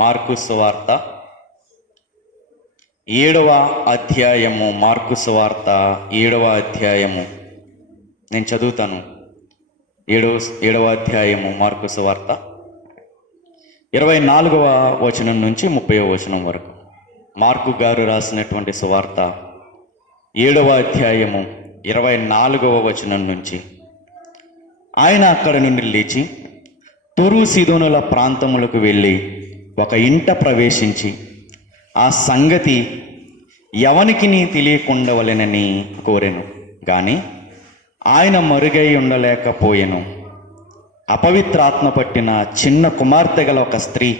Mark సువార్త 7వ అధ్యాయము. మార్కు సువార్త 7వ అధ్యాయము నేను చదువుతాను. 7వ అధ్యాయము మార్కు సువార్త 24వ వచనం నుంచి 30వ వచనం వరకు. మార్కు గారు రాసినటువంటి సువార్త 7వ అధ్యాయము 24వ వచనం నుంచి. ఆయన అక్కడ నుండి లేచి తురు సీదోనుల ప్రాంతములకు వెళ్ళి ఒక ఇంట ప్రవేశించి ఆ సంగతి ఎవనికి తెలియకుండవలెనని కోరెను. కానీ ఆయన మరుగై ఉండలేకపోయెను. అపవిత్రాత్మ పట్టిన చిన్న కుమార్తె గల ఒక స్త్రీ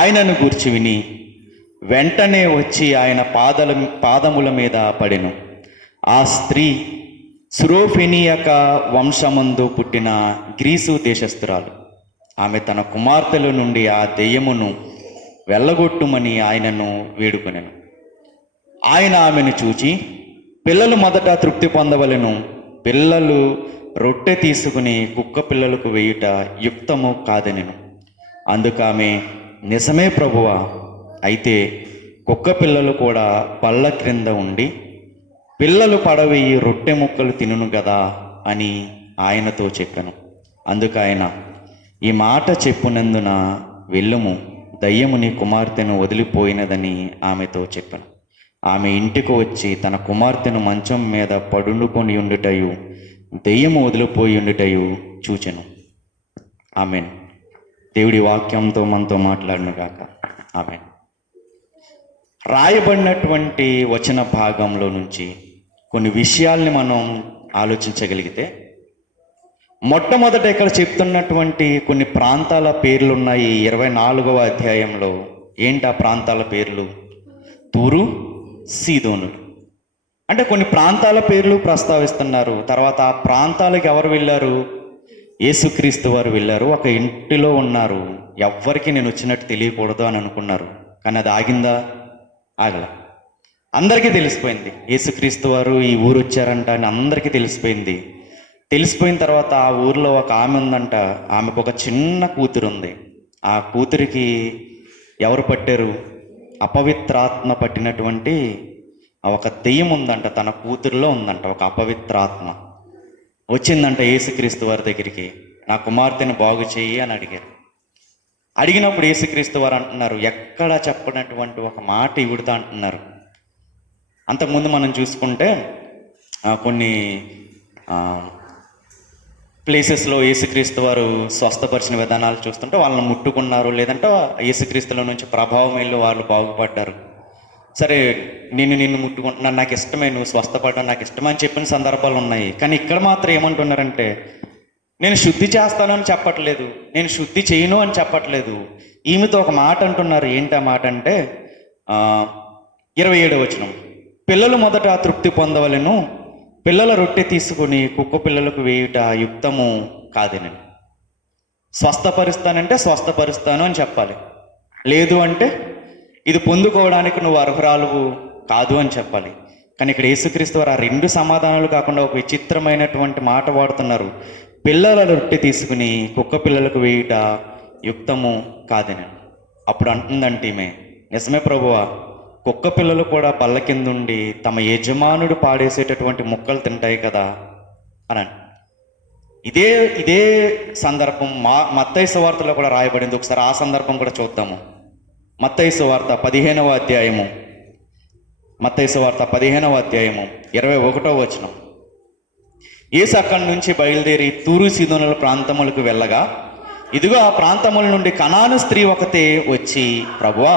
ఆయనను గూర్చి విని వెంటనే వచ్చి ఆయన పాదముల మీద పడెను. ఆ స్త్రీ సురోఫెనియక వంశమందు పుట్టిన గ్రీసు దేశస్థురాలు. ఆమె తన కుమార్తెల నుండి ఆ దెయ్యమును వెళ్ళగొట్టుమని ఆయనను వేడుకొనెను. ఆయన ఆమెను చూచి, పిల్లలు మొదట తృప్తి పొందవలెను, పిల్లలు రొట్టె తీసుకుని కుక్క పిల్లలకు వేయుట యుక్తము కాదనెను. అందుకు ఆమె, నిజమే ప్రభువా, అయితే కుక్క పిల్లలు కూడా పళ్ళ క్రింద ఉండి పిల్లలు పడవేయి రొట్టె ముక్కలు తినును గదా అని ఆయనతో చెప్పాను. అందుకు ఆయన, ఈ మాట చెప్పునందున వెళ్ళుము, దయ్యము నీ కుమార్తెను వదిలిపోయినదని ఆమెతో చెప్పాను. ఆమె ఇంటికి వచ్చి తన కుమార్తెను మంచం మీద పడుకొని ఉండుటయు దెయ్యము వదిలిపోయి ఉండుటయు చూచెను. ఆమెన్. దేవుడి వాక్యంతో మనతో మాట్లాడును గాక. ఆమెన్. రాయబడినటువంటి వచన భాగంలో నుంచి కొన్ని విషయాల్ని మనం ఆలోచించగలిగితే, మొట్టమొదట ఇక్కడ చెప్తున్నటువంటి కొన్ని ప్రాంతాల పేర్లు ఉన్నాయి 24వ అధ్యాయంలో. ఏంటి ఆ ప్రాంతాల పేర్లు? తూరు, సీదోను. అంటే కొన్ని ప్రాంతాల పేర్లు ప్రస్తావిస్తున్నారు. తర్వాత ఆ ప్రాంతాలకు ఎవరు వెళ్ళారు? యేసుక్రీస్తు వారు వెళ్ళారు. ఒక ఇంటిలో ఉన్నారు. ఎవ్వరికి నేను వచ్చినట్టు తెలియకూడదు అని అనుకున్నారు. కానీ అది ఆగిందా? ఆగల. అందరికీ తెలిసిపోయింది యేసుక్రీస్తు వారు ఈ ఊరు వచ్చారంట అని అందరికీ తెలిసిపోయింది. తెలిసిపోయిన తర్వాత ఆ ఊరిలో ఒక ఆమె ఉందంట. ఆమెకు ఒక చిన్న కూతురు ఉంది. ఆ కూతురికి ఎవరు పట్టారు? అపవిత్రాత్మ పట్టినటువంటి ఒక దెయ్యం ఉందంట. తన కూతురులో ఉందంట ఒక అపవిత్రాత్మ. వచ్చిందంట యేసుక్రీస్తు వారి దగ్గరికి, నా కుమార్తెను బాగు చేయి అని అడిగారు. అడిగినప్పుడు యేసుక్రీస్తు వారు అంటున్నారు, ఎక్కడ చెప్పినటువంటి ఒక మాట ఇవిడుతా అంటున్నారు. అంతకుముందు మనం చూసుకుంటే కొన్ని ప్లేసెస్లో యేసుక్రీస్తు వారు స్వస్థపరిచిన విధానాలు చూస్తుంటే వాళ్ళని ముట్టుకున్నారు, లేదంటే యేసుక్రీస్తుల నుంచి ప్రభావం వెళ్ళి వాళ్ళు బాగుపడ్డారు. సరే, నిన్ను ముట్టుకుంటున్నాను, నాకు ఇష్టమే, నువ్వు స్వస్థపడ్డావు, నాకు ఇష్టమని చెప్పిన సందర్భాలు ఉన్నాయి. కానీ ఇక్కడ మాత్రం ఏమంటున్నారంటే, నేను శుద్ధి చేస్తానని చెప్పట్లేదు, నేను శుద్ధి చేయను అని చెప్పట్లేదు. ఈమెతో ఒక మాట అంటున్నారు. ఏంటి ఆ మాట అంటే 27వ వచనం, పిల్లలు మొదట తృప్తి పొందవలెను, పిల్లల రొట్టె తీసుకుని కుక్క పిల్లలకు వేయుట యుక్తము కాదేనని. స్వస్థపరుస్తానంటే స్వస్థపరుస్తాను అని చెప్పాలి, లేదు అంటే ఇది పొందుకోవడానికి నువ్వు అర్హురాలు కాదు అని చెప్పాలి. కానీ ఇక్కడ యేసుక్రీస్తు వారు ఆ రెండు సమాధానాలు కాకుండా ఒక విచిత్రమైనటువంటి మాట వాడుతున్నారు. పిల్లల రొట్టె తీసుకుని కుక్క పిల్లలకు వేయుట యుక్తము కాదేనని. అప్పుడు అంటుందంటే ఈమె, నిజమే ప్రభువా, కుక్క పిల్లలు కూడా పళ్ళ కిందుండి తమ యజమానుడు పాడేసేటటువంటి ముక్కలు తింటాయి కదా అని. ఇదే సందర్భం మత్తయి సువార్తలో కూడా రాయబడింది. ఒకసారి ఆ సందర్భం కూడా చూద్దాము. మత్తయి సువార్త 15వ అధ్యాయము, మత్తయి సువార్త 15వ అధ్యాయము 21వ వచనం. యేసు అక్కడి నుంచి బయలుదేరి తూరు సీదోనుల ప్రాంతములకు వెళ్ళగా, ఇదిగో ఆ ప్రాంతముల నుండి కనాను స్త్రీ ఒకతే వచ్చి, ప్రభువా,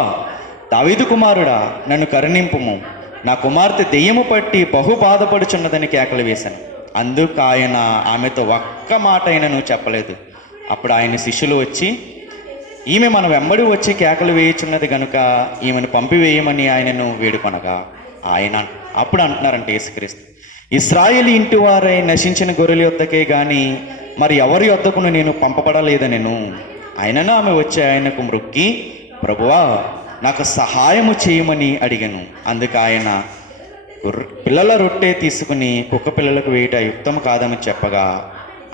దావీదు కుమారుడా, నన్ను కరుణింపుము, నా కుమార్తె దెయ్యము పట్టి బహు బాధపడుచున్నదని కేకలు వేశాను. అందుకు ఆయన ఆమెతో ఒక్క మాట అయినను చెప్పలేదు. అప్పుడు ఆయన శిష్యులు వచ్చి, ఈమె మన వెంబడి వచ్చి కేకలు వేయుచున్నది గనుక ఈమెను పంపివేయమని ఆయనను వేడుకొనగా, ఆయన అప్పుడు అంటున్నారంటే యేసుక్రీస్తు, ఇశ్రాయేలు ఇంటి వారై నశించిన గొర్రెల యొద్దకే గాని మరి ఎవరి యొద్దకును నేను పంపబడలేదనెను. ఆయనను ఆమె వచ్చి ఆయనకు మ్రొక్కి, ప్రభువా, నాకు సహాయము చేయమని అడిగాను. అందుకు ఆయన, పిల్లల రొట్టె తీసుకుని కుక్క పిల్లలకు వేయట యుక్తం కాదని చెప్పగా,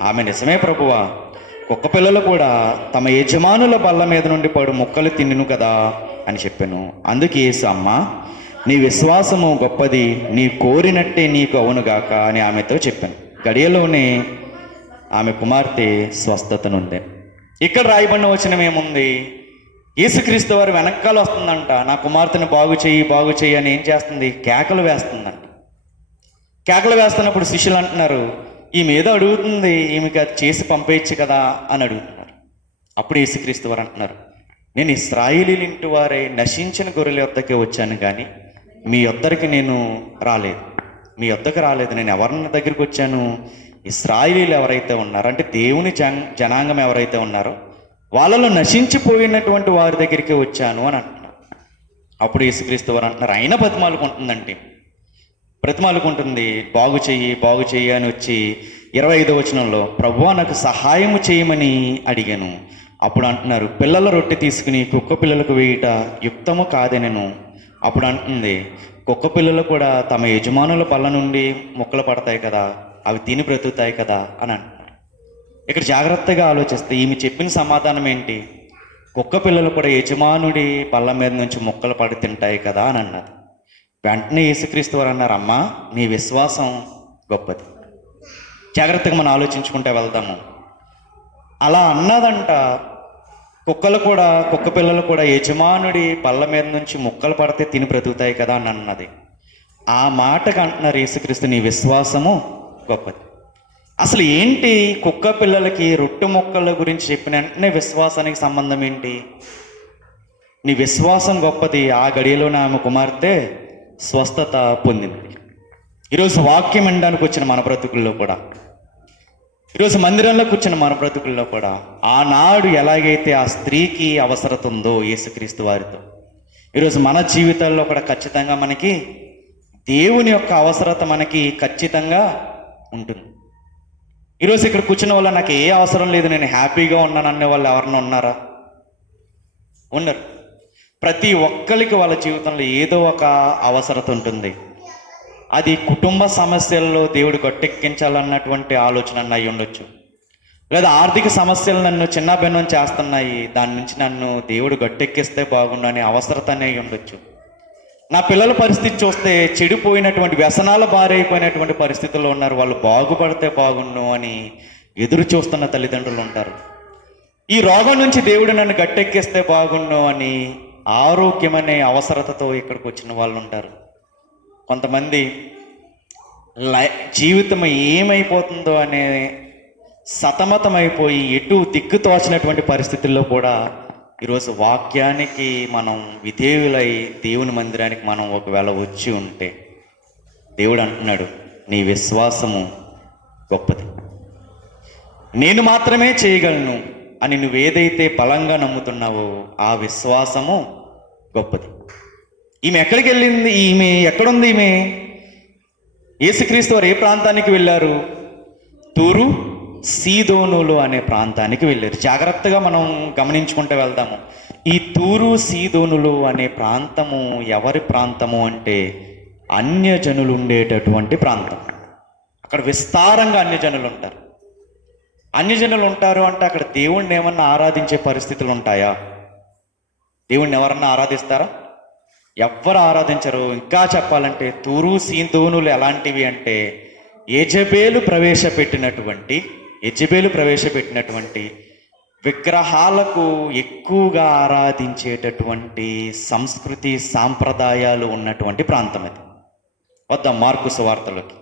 ఆమె, నిజమే ప్రభువా, కుక్క పిల్లలు కూడా తమ యజమానుల బల్ల మీద నుండి పడు ముక్కలు తిన్నును కదా అని చెప్పాను. అందుకే యేసు, అమ్మ నీ విశ్వాసము గొప్పది, నీ కోరినట్టే నీకు అవునుగాక అని ఆమెతో చెప్పాను. గడియలోనే ఆమె కుమార్తె స్వస్థతనుంది. ఇక్కడ రాయబడిన వచనం ఏముంది? యేసుక్రీస్తు వారు వెనకాల వస్తుందంట, నా కుమార్తెను బాగు చెయ్యి అని ఏం చేస్తుంది? కేకలు వేస్తుందంట. కేకలు వేస్తున్నప్పుడు శిష్యులు అంటున్నారు, ఈమె ఏదో అడుగుతుంది, ఈమెకి అది చేసి పంపేయచ్చు కదా అని అడుగుతున్నారు. అప్పుడు యేసుక్రీస్తు వారు అంటున్నారు, నేను ఇశ్రాయేలీయుల ఇంటి వారే నశించిన గొర్రెల యొద్దకే వచ్చాను, కానీ మీ యొద్దరికి నేను రాలేదు. మీ యొద్దకు రాలేదు. నేను ఎవరి దగ్గరికి వచ్చాను? ఇశ్రాయేలీయులు ఎవరైతే ఉన్నారో, అంటే దేవుని జనాంగం ఎవరైతే ఉన్నారో వాళ్ళలో నశించిపోయినటువంటి వారి దగ్గరికి వచ్చాను అని అంటున్నారు. అప్పుడు యేసుక్రీస్తు వారు అంటున్నారు, అయినా బ్రతిమాలుకుంటుంది, బాగు చెయ్యి అని వచ్చి 25వ వచనంలో, ప్రభువా నాకు సహాయము చేయమని అడిగాను. అప్పుడు అంటున్నారు, పిల్లల రొట్టె తీసుకుని కుక్క పిల్లలకు వేయుట యుక్తము కాదనెను. అప్పుడు అంటుంది, కుక్క పిల్లలు కూడా తమ యజమానుల బల్ల నుండి ముక్కలు పడతాయి కదా, అవి తిని బ్రతుకుతాయి కదా అని అంటున్నారు. ఇక్కడ జాగ్రత్తగా ఆలోచిస్తే ఈమె చెప్పిన సమాధానం ఏంటి? కుక్క పిల్లలు కూడా యజమానుడి బల్ల మీద నుంచి ముక్కలు పడి తింటాయి కదా అని అన్నారు. వెంటనే యేసుక్రీస్తు వారు అన్నారు, అమ్మా నీ విశ్వాసం గొప్పది. జాగ్రత్తగా మనం ఆలోచించుకుంటే వెళ్దాము. అలా అన్నదంట, కుక్క పిల్లలు కూడా యజమానుడి బల్ల మీద నుంచి ముక్కలు పడితే తిని బ్రతుకుతాయి కదా అని అన్నది. ఆ మాటకు అంటున్నారు యేసుక్రీస్తు, నీ విశ్వాసము గొప్పది. అసలు ఏంటి కుక్క పిల్లలకి రొట్టె ముక్కల గురించి చెప్పిన వెంటనే విశ్వాసానికి సంబంధం ఏంటి? నీ విశ్వాసం గొప్పది. ఆ గడియలోనే ఆమె కుమార్తె స్వస్థత పొందింది. ఈరోజు వాక్యం వినడానికి వచ్చిన మన బ్రతుకుల్లో కూడా, ఈరోజు మందిరంలో కూర్చున్న మన బ్రతుకుల్లో కూడా, ఆనాడు ఎలాగైతే ఆ స్త్రీకి అవసరత ఉందో యేసుక్రీస్తు వారితో, ఈరోజు మన జీవితాల్లో కూడా ఖచ్చితంగా మనకి దేవుని యొక్క అవసరత మనకి ఖచ్చితంగా ఉంటుంది. ఈరోజు ఇక్కడ కూర్చున్న వాళ్ళు నాకు ఏ అవసరం లేదు, నేను హ్యాపీగా ఉన్నాను అనే వాళ్ళు ఎవరన్నా ఉన్నారా? ఉన్నారు. ప్రతి ఒక్కరికి వాళ్ళ జీవితంలో ఏదో ఒక అవసరత ఉంటుంది. అది కుటుంబ సమస్యల్లో దేవుడు గట్టెక్కించాలన్నటువంటి ఆలోచన అయి ఉండొచ్చు, లేదా ఆర్థిక సమస్యలు నన్ను చిన్నభిన్నం చేస్తున్నాయి, దాని నుంచి నన్ను దేవుడు గట్టెక్కిస్తే బాగుండు అనే అవసరత అనేవి ఉండొచ్చు. నా పిల్లల పరిస్థితి చూస్తే చెడిపోయినటువంటి వ్యసనాల బారైపోయినటువంటి పరిస్థితుల్లో ఉన్నారు, వాళ్ళు బాగుపడితే బాగుండు అని ఎదురు చూస్తున్న తల్లిదండ్రులు ఉంటారు. ఈ రోగం నుంచి దేవుడు నన్ను గట్టెక్కిస్తే బాగుండు అని ఆరోగ్యం అనే అవసరతతో ఇక్కడికి వచ్చిన వాళ్ళు ఉంటారు. కొంతమంది జీవితం ఏమైపోతుందో అనే సతమతమైపోయి ఎటు దిక్కు తోచినటువంటి పరిస్థితుల్లో కూడా ఈరోజు వాక్యానికి మనం విధేయులై దేవుని మందిరానికి మనం ఒకవేళ వచ్చి ఉంటే, దేవుడు అంటున్నాడు, నీ విశ్వాసము గొప్పది, నేను మాత్రమే చేయగలను అని నువ్వేదైతే బలంగా నమ్ముతున్నావో ఆ విశ్వాసము గొప్పది. ఈమె ఎక్కడికి వెళ్ళింది? ఈమె ఎక్కడుంది? ఈమె యేసుక్రీస్తు వారు ఏ ప్రాంతానికి వెళ్ళారు? తూరు సీదోనులు అనే ప్రాంతానికి వెళ్ళారు. జాగ్రత్తగా మనం గమనించుకుంటూ వెళ్దాము. ఈ తూరు సీదోనులు అనే ప్రాంతము ఎవరి ప్రాంతము అంటే అన్యజనులు ఉండేటటువంటి ప్రాంతం. అక్కడ విస్తారంగా అన్యజనులు ఉంటారు. అన్యజనులు ఉంటారు అంటే అక్కడ దేవుణ్ణి ఏమన్నా ఆరాధించే పరిస్థితులు ఉంటాయా? దేవుణ్ణి ఎవరన్నా ఆరాధిస్తారా? ఎవ్వరు ఆరాధించరు. ఇంకా చెప్పాలంటే తూరు సీదోనులు ఎలాంటివి అంటే యెజబేలు ప్రవేశపెట్టినటువంటి విగ్రహాలకు ఎక్కువగా ఆరాధించేటటువంటి సంస్కృతి సాంప్రదాయాలు ఉన్నటువంటి ప్రాంతం అది. వద్దాం మార్కు సువార్తలోకి.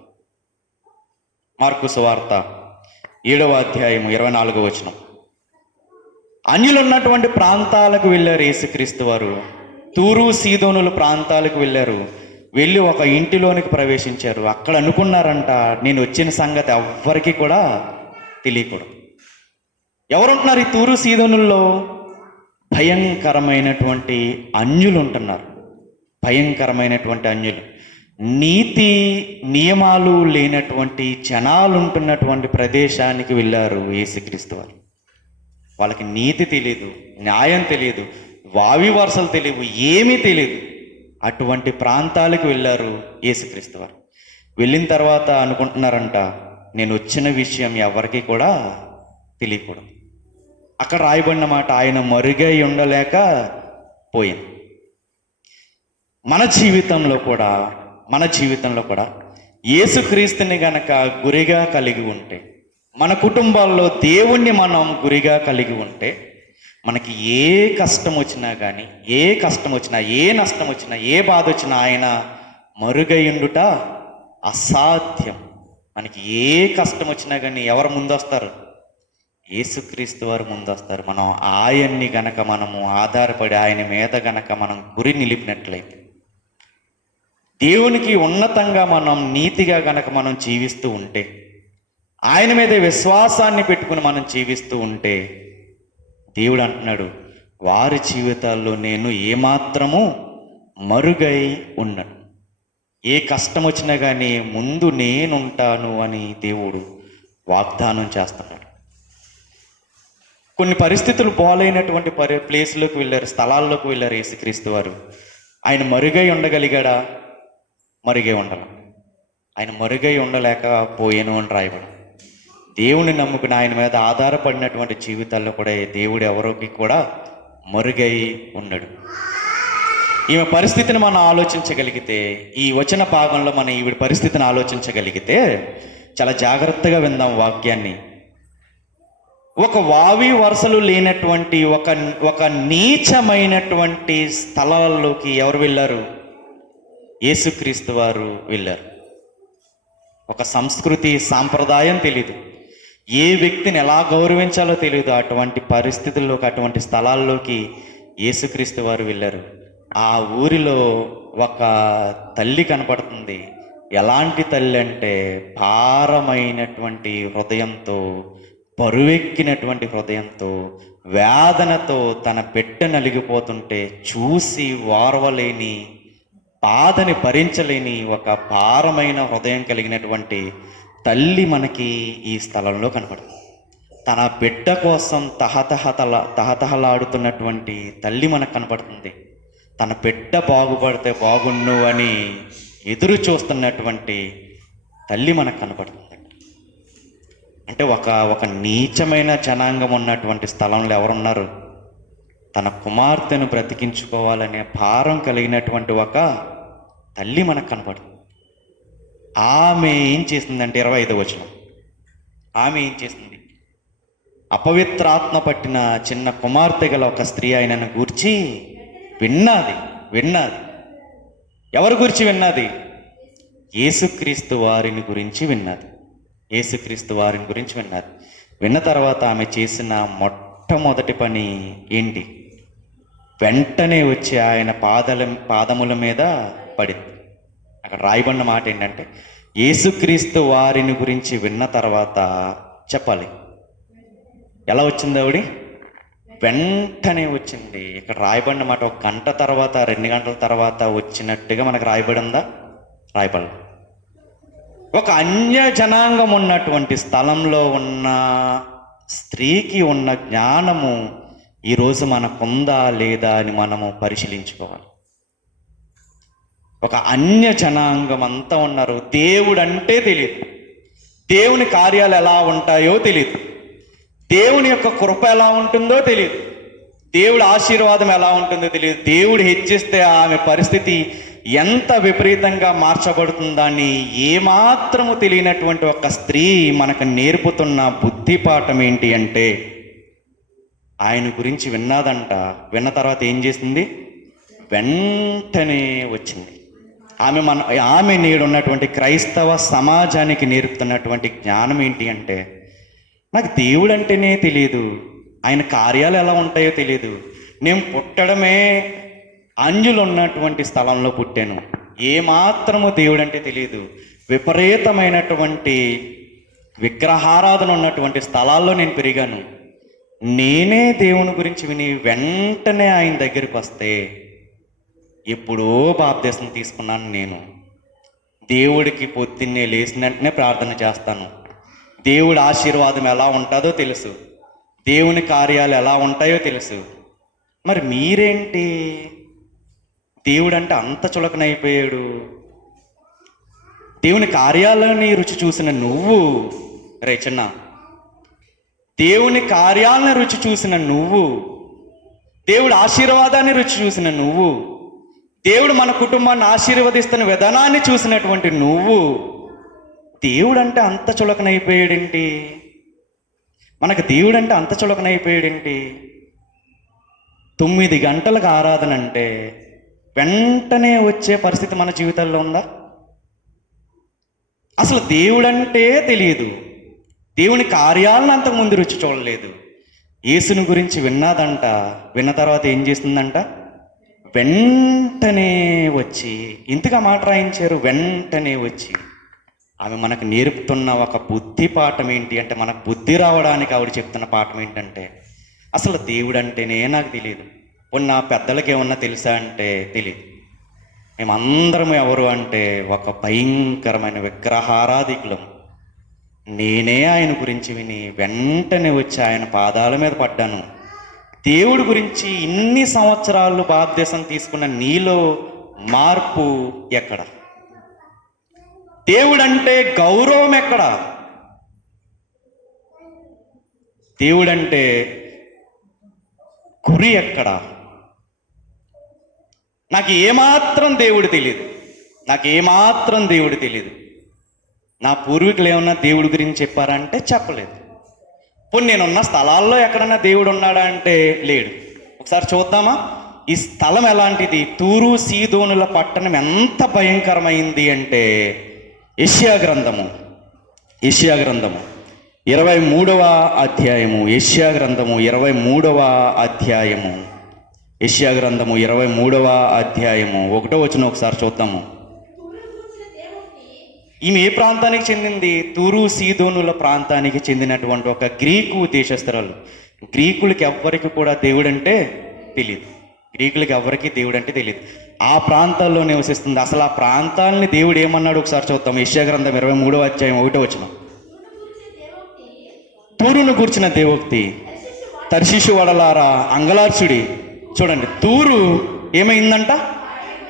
మార్కు సువార్త 7వ అధ్యాయము 24వ వచనం. అన్యులు ఉన్నటువంటి ప్రాంతాలకు వెళ్ళారు యేసుక్రీస్తు వారు. తూరు సీదోనుల ప్రాంతాలకు వెళ్ళారు. వెళ్ళి ఒక ఇంటిలోనికి ప్రవేశించారు. అక్కడ అనుకున్నారంట, నేను వచ్చిన సంగతి ఎవ్వరికి కూడా తెలియకూడదు. ఎవరుంటున్నారు ఈ తూరు సీదోనుల్లో? భయంకరమైనటువంటి అన్యులు ఉంటున్నారు. భయంకరమైనటువంటి అన్యులు, నీతి నియమాలు లేనటువంటి జనాలు ఉంటున్నటువంటి ప్రదేశానికి వెళ్ళారు యేసుక్రీస్తు వారు. వాళ్ళకి నీతి తెలియదు, న్యాయం తెలియదు, వావి వరుసలు తెలియవు, ఏమీ తెలియదు. అటువంటి ప్రాంతాలకు వెళ్ళారు యేసుక్రీస్తు వారు. వెళ్ళిన తర్వాత అనుకుంటున్నారంట, నేను వచ్చిన విషయం ఎవరికి కూడా తెలియకూడదు. అక్కడ రాయబడిన మాట, ఆయన మరుగై ఉండలేక పోయింది. మన జీవితంలో కూడా యేసుక్రీస్తుని గనక గురిగా కలిగి ఉంటే, మన కుటుంబాల్లో దేవుణ్ణి మనం గురిగా కలిగి ఉంటే, మనకి ఏ కష్టం వచ్చినా కానీ, ఏ నష్టం వచ్చినా, ఏ బాధ వచ్చినా ఆయన మరుగైండుట అసాధ్యం. మనకి ఏ కష్టం వచ్చినా కానీ ఎవరు ముందొస్తారు? యేసుక్రీస్తు వారు ముందొస్తారు. మనం ఆయన్ని గనక మనము ఆధారపడి ఆయన మీద గనక మనం గురి నిలిపినట్లయితే, దేవునికి ఉన్నతంగా మనం నీతిగా గనక మనం జీవిస్తూ ఉంటే, ఆయన మీద విశ్వాసాన్ని పెట్టుకుని మనం జీవిస్తూ ఉంటే, దేవుడు అంటున్నాడు, వారి జీవితాల్లో నేను ఏమాత్రము మరుగై ఉన్నాను. ఏ కష్టం వచ్చినా కానీ ముందు నేనుంటాను అని దేవుడు వాగ్దానం చేస్తున్నాడు. కొన్ని పరిస్థితులు పోలైనటువంటి ప్లేస్లోకి వెళ్ళారు, స్థలాల్లోకి వెళ్ళారు యేసుక్రీస్తు వారు. ఆయన మరుగై ఉండగలిగాడా? మరుగై ఉండాల. ఆయన మరుగై ఉండలేకపోయాను అని రాయబడి, దేవుని నమ్ముకుని ఆయన మీద ఆధారపడినటువంటి జీవితాల్లో కూడా దేవుడు ఎవరికి కూడా మరుగై ఉన్నాడు. ఈమె పరిస్థితిని మనం ఆలోచించగలిగితే, ఈ వచన భాగంలో మనం ఈవిడ పరిస్థితిని ఆలోచించగలిగితే చాలా జాగ్రత్తగా విందాం వాక్యాన్ని. ఒక వావి వరుసలు లేనటువంటి ఒక నీచమైనటువంటి స్థలాల్లోకి ఎవరు వెళ్ళారు? యేసుక్రీస్తు వారు వెళ్ళారు. ఒక సంస్కృతి సాంప్రదాయం తెలీదు, ఏ వ్యక్తిని ఎలా గౌరవించాలో తెలియదు. అటువంటి పరిస్థితుల్లోకి, అటువంటి స్థలాల్లోకి యేసుక్రీస్తు వారు వెళ్ళారు. ఆ ఊరిలో ఒక తల్లి కనపడుతుంది. ఎలాంటి తల్లి అంటే, భారమైనటువంటి హృదయంతో, బరువెక్కినటువంటి హృదయంతో, వేదనతో తన బిడ్డ నలిగిపోతుంటే చూసి ఓర్వలేని, బాధని భరించలేని ఒక భారమైన హృదయం కలిగినటువంటి తల్లి మనకి ఈ స్థలంలో కనపడుతుంది. తన బిడ్డ కోసం తహతహలాడుతున్నటువంటి తల్లి మనకు కనపడుతుంది. తన బిడ్డ బాగుపడితే బాగుండు అని ఎదురు చూస్తున్నటువంటి తల్లి మనకు కనపడుతుంది. అంటే ఒక నీచమైన జనాంగం ఉన్నటువంటి స్థలంలో ఎవరున్నారు? తన కుమార్తెను బ్రతికించుకోవాలనే భారం కలిగినటువంటి ఒక తల్లి మనకు కనపడుతుంది. ఆమె ఏం చేసిందంటే 25వ వచనం, ఆమె ఏం చేసింది? అపవిత్రాత్మ పట్టిన చిన్న కుమార్తె గల ఒక స్త్రీ ఆయనను గూర్చి విన్నది. ఎవరి గురించి విన్నది? యేసుక్రీస్తు వారిని గురించి విన్నది. విన్న తర్వాత ఆమె చేసిన మొట్టమొదటి పని ఏంటి? వెంటనే వచ్చి ఆయన పాదముల మీద పడింది. అక్కడ రాయబడిన మాట ఏంటంటే, యేసుక్రీస్తు వారిని గురించి విన్న తర్వాత చెప్పాలి. ఎలా వచ్చింది ఆవిడ? వెంటనే వచ్చింది. ఇక్కడ రాయబడిన మాట 1 గంట తర్వాత, 2 గంటల తర్వాత వచ్చినట్టుగా మనకు రాయబడిందా? రాయబడి. ఒక అన్య జనాంగం ఉన్నటువంటి స్థలంలో ఉన్న స్త్రీకి ఉన్న జ్ఞానము ఈరోజు మనకుందా లేదా అని మనము పరిశీలించుకోవాలి. ఒక అన్య జనాంగం అంతా ఉన్నారు. దేవుడు అంటే తెలియదు, దేవుని కార్యాలు ఎలా ఉంటాయో తెలియదు, దేవుని యొక్క కృప ఎలా ఉంటుందో తెలియదు, దేవుడి ఆశీర్వాదం ఎలా ఉంటుందో తెలియదు. దేవుడు హెచ్చిస్తే ఆమె పరిస్థితి ఎంత విపరీతంగా మార్చబడుతుందని ఏమాత్రము తెలియనటువంటి ఒక స్త్రీ మనకు నేర్పుతున్న బుద్ధి పాఠం ఏంటి అంటే, ఆయన గురించి విన్నదంట. విన్న తర్వాత ఏం చేసింది? వెంటనే వచ్చింది. ఆమె నేడున్నటువంటి క్రైస్తవ సమాజానికి నేర్పుతున్నటువంటి జ్ఞానం ఏంటి అంటే, నాకు దేవుడు అంటేనే తెలియదు, ఆయన కార్యాలు ఎలా ఉంటాయో తెలియదు, నేను పుట్టడమే అంజులు ఉన్నటువంటి స్థలంలో పుట్టాను, ఏమాత్రము దేవుడు అంటే తెలియదు, విపరీతమైనటువంటి విగ్రహారాధన ఉన్నటువంటి స్థలాల్లో నేను పెరిగాను, నేనే దేవుని గురించి విని వెంటనే ఆయన దగ్గరికి వస్తే ఎప్పుడో బాప్తిస్మం తీసుకున్నాను. నేను దేవుడికి పొద్దున్నే లేచిన వెంటనే ప్రార్థన చేస్తాను. దేవుడి ఆశీర్వాదం ఎలా ఉంటుందో తెలుసు, దేవుని కార్యాలు ఎలా ఉంటాయో తెలుసు. మరి మీరేంటి దేవుడు అంటే అంత చులకనైపోయాడు? దేవుని కార్యాలని రుచి చూసిన నువ్వు, రే చిన్న, దేవుని కార్యాలను రుచి చూసిన నువ్వు, దేవుడు ఆశీర్వాదాన్ని రుచి చూసిన నువ్వు, దేవుడు మన కుటుంబాన్ని ఆశీర్వదిస్తున్న విధానాన్ని చూసినటువంటి నువ్వు, దేవుడు అంటే అంత చులకనైపోయాడేంటి? మనకు దేవుడు అంటే అంత చులకనైపోయాడేంటి? 9 గంటలకు ఆరాధన అంటే వెంటనే వచ్చే పరిస్థితి మన జీవితాల్లో ఉందా? అసలు దేవుడంటే తెలియదు, దేవుని కార్యాలను అంతకుముందు రుచి చూడలేదు. యేసుని గురించి విన్నదంట, విన్న తర్వాత ఏం చేస్తుందంట? వెంటనే వచ్చి, ఇంతగా మాట రాయించారు, వెంటనే వచ్చి. ఆమె మనకు నేర్పుతున్న ఒక బుద్ధి పాఠం ఏంటి అంటే, మనకు బుద్ధి రావడానికి ఆవిడ చెప్తున్న పాఠం ఏంటంటే, అసలు దేవుడు అంటేనే నాకు తెలియదు. పోనీ నా పెద్దలకి ఏమన్నా తెలుసా అంటే తెలియదు. మేమందరం ఎవరు అంటే ఒక భయంకరమైన విగ్రహారాధికులం. నేనే ఆయన గురించి విని వెంటనే వచ్చి ఆయన పాదాల మీద పడ్డాను. దేవుడి గురించి ఇన్ని సంవత్సరాలు బాప్తిసం తీసుకున్న నీలో మార్పు ఎక్కడ? దేవుడంటే గౌరవం ఎక్కడ? దేవుడంటే గురి ఎక్కడ? నాకు ఏమాత్రం దేవుడు తెలియదు, నాకు ఏమాత్రం దేవుడు తెలియదు. నా పూర్వీకులు ఏమన్నా దేవుడి గురించి చెప్పారంటే చెప్పలేదు. పోనీ నేనున్న స్థలాల్లో ఎక్కడన్నా దేవుడు ఉన్నాడా అంటే లేడు. ఒకసారి చూద్దామా? ఈ స్థలం ఎలాంటిది? తూరు సీదోనుల పట్టణం ఎంత భయంకరమైంది అంటే, యెషయా గ్రంథము 23వ అధ్యాయము, యెషయా గ్రంథము 23వ అధ్యాయము, యెషయా గ్రంథము 23వ అధ్యాయము 1వ వచనం ఒకసారి చూద్దాము. ఈమె ఏ ప్రాంతానికి చెందింది? తూరు సీదోనుల ప్రాంతానికి చెందినటువంటి ఒక గ్రీకు దేశస్థురాలు. గ్రీకులకి ఎవ్వరికి కూడా దేవుడు అంటే తెలియదు, గ్రీకులకి ఎవరికి దేవుడు అంటే తెలియదు. ఆ ప్రాంతాల్లో నివసిస్తుంది. అసలు ఆ ప్రాంతాలని దేవుడు ఏమన్నాడు ఒకసారి చూద్దాం. యెషయా గ్రంథం 23వ అధ్యాయం 1వ వచనం. తూరును గూర్చిన దేవోక్తి, తర్షీషు వడలారా అంగలార్చుడి. చూడండి, తూరు ఏమైందంట?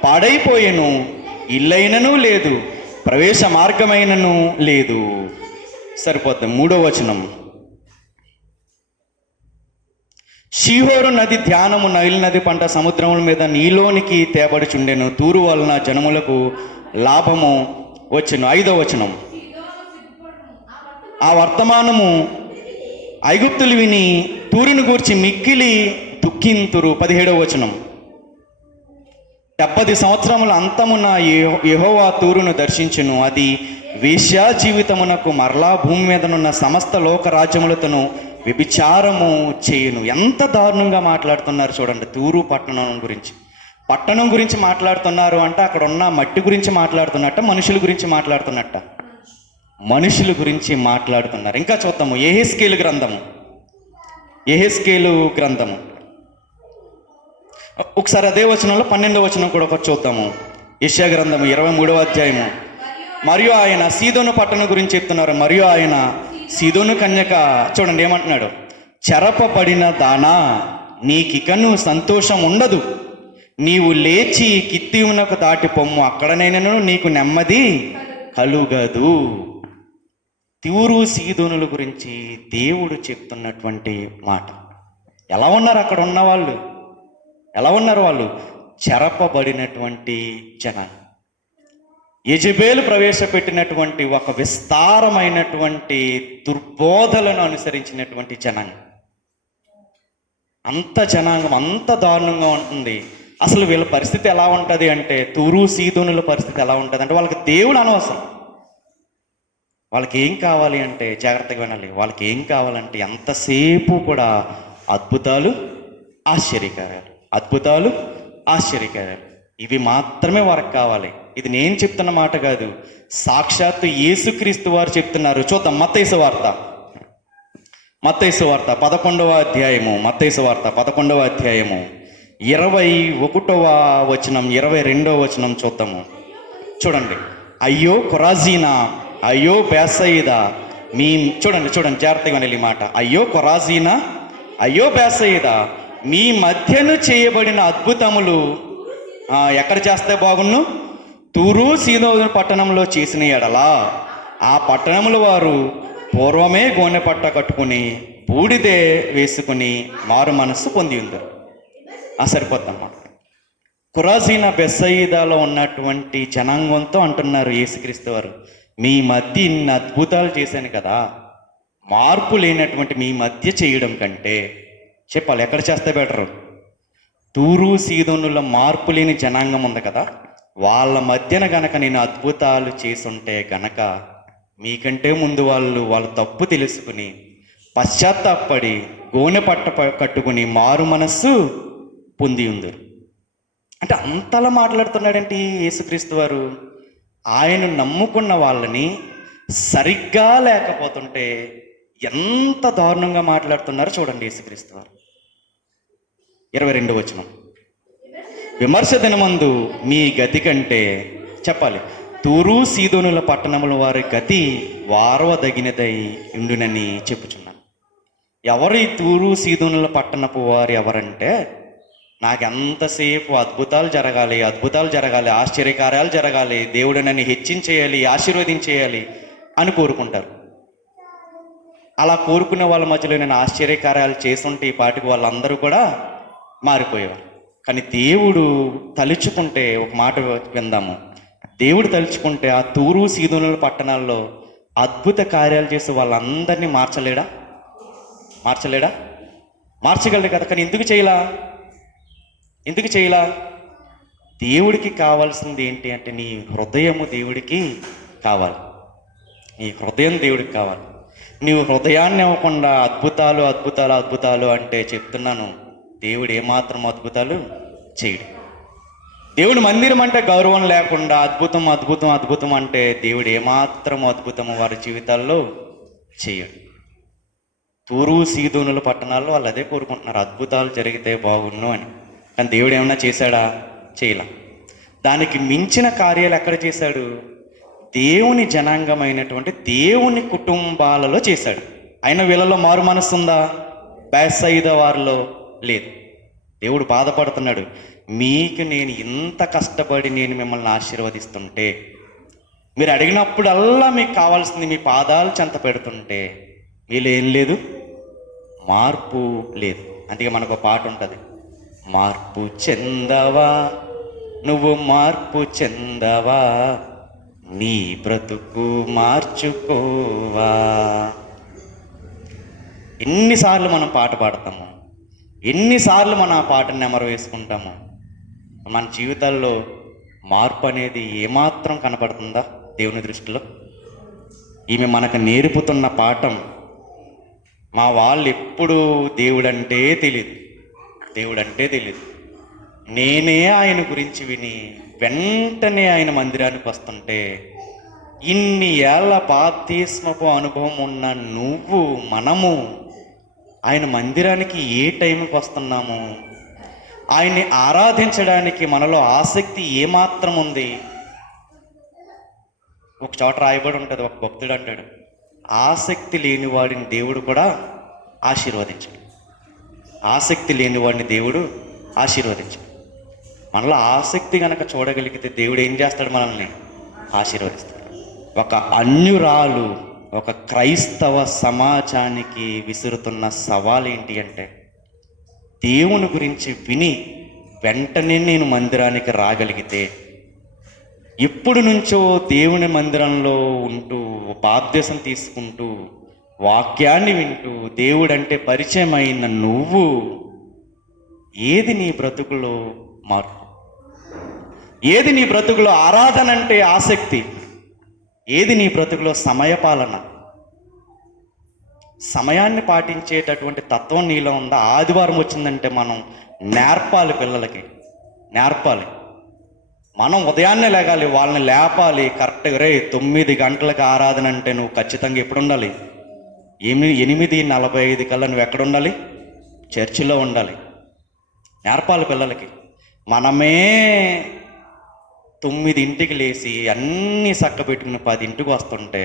పాడైపోయేను, ఇల్లైనను లేదు, ప్రవేశ మార్గమైనను లేదు. సరిపోతుంది. 3వ వచనం. షీహోరు నది ధ్యానము, నైలు నది పంట సముద్రముల మీద నీలోనికి తేబడుచుండెను, తూరు వలన జనములకు లాభము వచ్చెను. 5వ వచనం. ఆ వర్తమానము ఐగుప్తులు విని తూరును గూర్చి మిక్కిలి దుఃఖింతురు. 17వ వచనం. 70 సంవత్సరముల అంతమున యెహోవా తూరును దర్శించును, అది వేశ్యా జీవితమునకు మరలా భూమి మీదనున్న సమస్త లోక రాజ్యములతోనూ వ్యభిచారము చేయును. ఎంత దారుణంగా మాట్లాడుతున్నారు చూడండి. తూరు పట్టణం గురించి మాట్లాడుతున్నారు అంటే అక్కడ ఉన్న మట్టి గురించి మాట్లాడుతున్నట్ట, మనుషుల గురించి మాట్లాడుతున్నట్ట? మనుషుల గురించి మాట్లాడుతున్నారు. ఇంకా చూద్దాము. యెహెజ్కేలు గ్రంథము ఒకసారి అదే వచనంలో 12వ వచనం కూడా ఒకటి చూద్దాము. యెషయా గ్రంథము 23వ అధ్యాయము. మరియు ఆయన సీదోను పట్టణం గురించి చెప్తున్నారు. మరియు ఆయన సీదోను కన్యక, చూడండి ఏమంటున్నాడు? చెరపబడిన దానా, నీకికను సంతోషం ఉండదు, నీవు లేచి కిత్తీమునకు దాటి పొమ్ము, అక్కడనైనను నీకు నెమ్మది కలుగదు. తూరు సీదోనుల గురించి దేవుడు చెప్తున్నటువంటి మాట. ఎలా ఉన్నారు అక్కడ ఉన్న వాళ్ళు? ఎలా ఉన్నారు వాళ్ళు? చెరపబడినటువంటి జనాలు. యెజెబెలు ప్రవేశపెట్టినటువంటి ఒక విస్తారమైనటువంటి దుర్బోధలను అనుసరించినటువంటి జనాంగం. అంత జనాంగం అంత దారుణంగా ఉంటుంది. అసలు వీళ్ళ పరిస్థితి ఎలా ఉంటుంది అంటే, తూరు సీదోనుల పరిస్థితి ఎలా ఉంటుంది అంటే, వాళ్ళకి దేవుడు అనవసరం. వాళ్ళకి ఏం కావాలి అంటే, జాగ్రత్తగా వినాలి, వాళ్ళకి ఏం కావాలంటే ఎంతసేపు కూడా అద్భుతాలు ఆశ్చర్యకార్యాలు, ఇవి మాత్రమే వారికి కావాలి. ఇది నేను చెప్తున్న మాట కాదు, సాక్షాత్తు యేసుక్రీస్తు వారు చెప్తున్నారు. చూద్దాం. మత్తయి వార్త 11వ అధ్యాయము, 21వ వచనం, 22వ వచనం చూద్దాము. చూడండి. అయ్యో కొరాజీనా, అయ్యో బేత్సయిదా, చూడండి జాగ్రత్తగా వినాలి మాట. అయ్యో కొరాజీనా, అయ్యో బేత్సయిదా, మీ మధ్యను చేయబడిన అద్భుతములు ఎక్కడ చేస్తే బాగున్ను? తూరు సీదోను పట్టణంలో చేసిన ఎడలా ఆ పట్టణముల వారు పూర్వమే గోనె పట్ట కట్టుకుని బూడిదే వేసుకుని మారు మనస్సు పొంది ఉందరు. సరిపోద్దమ్మా. ఖురాజీన బెత్సయిదాలో ఉన్నటువంటి జనాంగంతో అంటున్నారు యేసుక్రీస్తు వారు, మీ మధ్య ఇన్ని అద్భుతాలు చేశాను కదా, మార్పు లేనటువంటి మీ మధ్య చేయడం కంటే చెప్పాలి ఎక్కడ చేస్తే బెటరు? తూరు సీదోనుల మార్పు లేని జనాంగం ఉంది కదా, వాళ్ళ మధ్యన గనక నేను అద్భుతాలు చేసుంటే గనక మీకంటే ముందు వాళ్ళ తప్పు తెలుసుకుని పశ్చాత్తాపడి గోనె పట్ట కట్టుకుని మారు మనస్సు పొంది ఉందరు. అంటే అంతలా మాట్లాడుతున్నాడంటే యేసుక్రీస్తు వారు ఆయన నమ్ముకున్న వాళ్ళని సరిగ్గా లేకపోతుంటే ఎంత దారుణంగా మాట్లాడుతున్నారో చూడండి యేసుక్రీస్తు వారు. 22వ వచనం, విమర్శ దినమందు మీ గతి కంటే చెప్పాలి తూరు సీదోనుల పట్టణముల వారి గతి వారవదగినదై ఉండునని చెప్పుచున్నాను. ఎవరు ఈ తూరు సీదోనుల పట్టణపు వారు ఎవరంటే, నాకెంతసేపు అద్భుతాలు జరగాలి, ఆశ్చర్యకార్యాలు జరగాలి, దేవుడు నన్ను హెచ్చించేయాలి, ఆశీర్వదించేయాలి అని కోరుకుంటారు. అలా కోరుకునే వాళ్ళ మధ్యలో నేను ఆశ్చర్యకార్యాలు చేస్తుంటే ఈ పాటికి వాళ్ళందరూ కూడా మారిపోయేవారు. కానీ దేవుడు తలుచుకుంటే, ఒక మాట విందాము, దేవుడు తలుచుకుంటే ఆ తూరు సీదోనుల పట్టణాల్లో అద్భుత కార్యాలు చేసి వాళ్ళందరినీ మార్చలేడా? మార్చగలడు కదా. కానీ ఎందుకు చేయలా? దేవుడికి కావాల్సింది ఏంటి అంటే నీ హృదయము దేవుడికి కావాలి. నీ హృదయం దేవుడికి కావాలి. నీవు హృదయాన్ని ఇవ్వకుండా అద్భుతాలు అంటే చెప్తున్నాను, దేవుడు ఏమాత్రం అద్భుతాలు చేయడు. దేవుడి మందిరం అంటే గౌరవం లేకుండా అద్భుతం అంటే దేవుడు ఏమాత్రం అద్భుతము వారి జీవితాల్లో చేయడు. తూరు సీదోనుల పట్టణాల్లో వాళ్ళు అదే కోరుకుంటున్నారు, అద్భుతాలు జరిగితే బాగున్ను అని. కానీ దేవుడు ఏమన్నా చేశాడా? చేయలా. దానికి మించిన కార్యాలు ఎక్కడ చేశాడు? దేవుని జనాంగమైనటువంటి దేవుని కుటుంబాలలో చేశాడు. అయినా వీళ్ళలో మారు మనస్సు ఉందా? బెత్సయిదా వారిలో లేదు. దేవుడు బాధపడుతున్నాడు, మీకు నేను ఇంత కష్టపడి నేను మిమ్మల్ని ఆశీర్వదిస్తుంటే, మీరు అడిగినప్పుడల్లా మీకు కావాల్సింది మీ పాదాలు చెంత పెడుతుంటే వీళ్ళు ఏం లేదు, మార్పు లేదు. అందుకే మనకు పాట ఉంటుంది, మార్పు చెందవా నువ్వు మార్పు చెందవా, నీ బ్రతుకు మార్చుకోవా. ఎన్నిసార్లు మనం పాట పాడతాము, ఎన్నిసార్లు మనం ఆ పాటను నెమరు వేసుకుంటాము. మన జీవితాల్లో మార్పు అనేది ఏమాత్రం కనపడుతుందా దేవుని దృష్టిలో? ఈమె మనకు నేర్పుతున్న పాఠం, మా వాళ్ళు ఎప్పుడు దేవుడంటే తెలియదు, నేనే ఆయన గురించి విని వెంటనే ఆయన మందిరానికి వస్తుంటే, ఇన్ని ఏళ్ళ బాప్తిస్మపు అనుభవం ఉన్న మనము ఆయన మందిరానికి ఏ టైంకి వస్తున్నాము? ఆయన్ని ఆరాధించడానికి మనలో ఆసక్తి ఏమాత్రం ఉంది? ఒక చోట రాయబడి ఉంటుంది, ఒక భక్తుడు అంటాడు, ఆసక్తి లేని వాడిని దేవుడు కూడా ఆశీర్వదించాడు. మనలో ఆసక్తి కనుక చూడగలిగితే దేవుడు ఏం చేస్తాడు? మనల్ని ఆశీర్వదిస్తాడు. ఒక అన్యురాలు ఒక క్రైస్తవ సమాజానికి విసురుతున్న సవాల్ ఏంటి అంటే, దేవుని గురించి విని వెంటనే నేను మందిరానికి రాగలిగితే, ఎప్పుడు నుంచో దేవుని మందిరంలో ఉంటూ బాప్తిసం తీసుకుంటూ వాక్యాన్ని వింటూ దేవుడంటే పరిచయం అయిన నువ్వు, ఏది నీ బ్రతుకులో మార్పు? ఏది నీ బ్రతుకులో ఆరాధన అంటే ఆసక్తి? ఏది నీ బ్రతుకులో సమయపాలన? సమయాన్ని పాటించేటటువంటి తత్వం నీలో ఉందా? ఆదివారం వచ్చిందంటే మనం పిల్లలకి నేర్పాలి. మనం ఉదయాన్నే లేగాలి, వాళ్ళని లేపాలి. కరెక్ట్గా 9 గంటలకు ఆరాధన అంటే నువ్వు ఖచ్చితంగా ఎప్పుడు ఉండాలి? 8:45 కల్లా నువ్వు ఎక్కడ ఉండాలి? చర్చిలో ఉండాలి. నేర్పాలి పిల్లలకి. మనమే 9ంటికి లేచి అన్నీ చక్కబెట్టుకుని 10ంటికి వస్తుంటే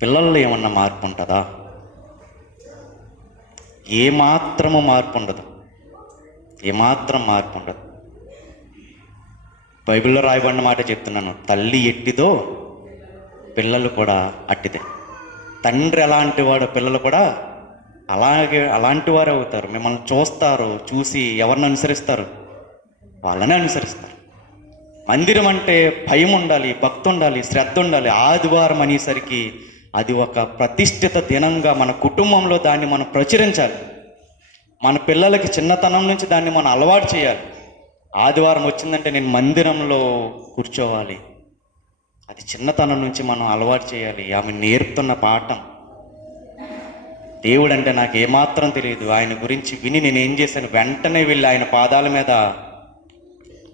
పిల్లల్లో ఏమన్నా మార్పు ఉంటుందా? ఏమాత్రం మార్పు ఉండదు. బైబిల్లో రాయబడిన మాట చెప్తున్నాను, తల్లి ఎట్టిదో పిల్లలు కూడా అట్టిదే. తండ్రి ఎలాంటి వాడు పిల్లలు కూడా అలాంటి వారే అవుతారు. మిమ్మల్ని చూస్తారు, చూసి ఎవరిని అనుసరిస్తారు? వాళ్ళనే అనుసరిస్తారు. మందిరం అంటే భయం ఉండాలి, భక్తి ఉండాలి, శ్రద్ధ ఉండాలి. ఆదివారం అనేసరికి అది ఒక ప్రతిష్ఠిత దినంగా మన కుటుంబంలో దాన్ని మనం ప్రచురించాలి. మన పిల్లలకి చిన్నతనం నుంచి దాన్ని మనం అలవాటు చేయాలి. ఆదివారం వచ్చిందంటే నేను మందిరంలో కూర్చోవాలి, అది చిన్నతనం నుంచి మనం అలవాటు చేయాలి. ఆమె నేర్పుతున్న పాఠం. దేవుడు అంటే నాకు ఏమాత్రం తెలియదు, ఆయన గురించి విని నేను ఏం చేశాను, వెంటనే వెళ్ళి ఆయన పాదాల మీద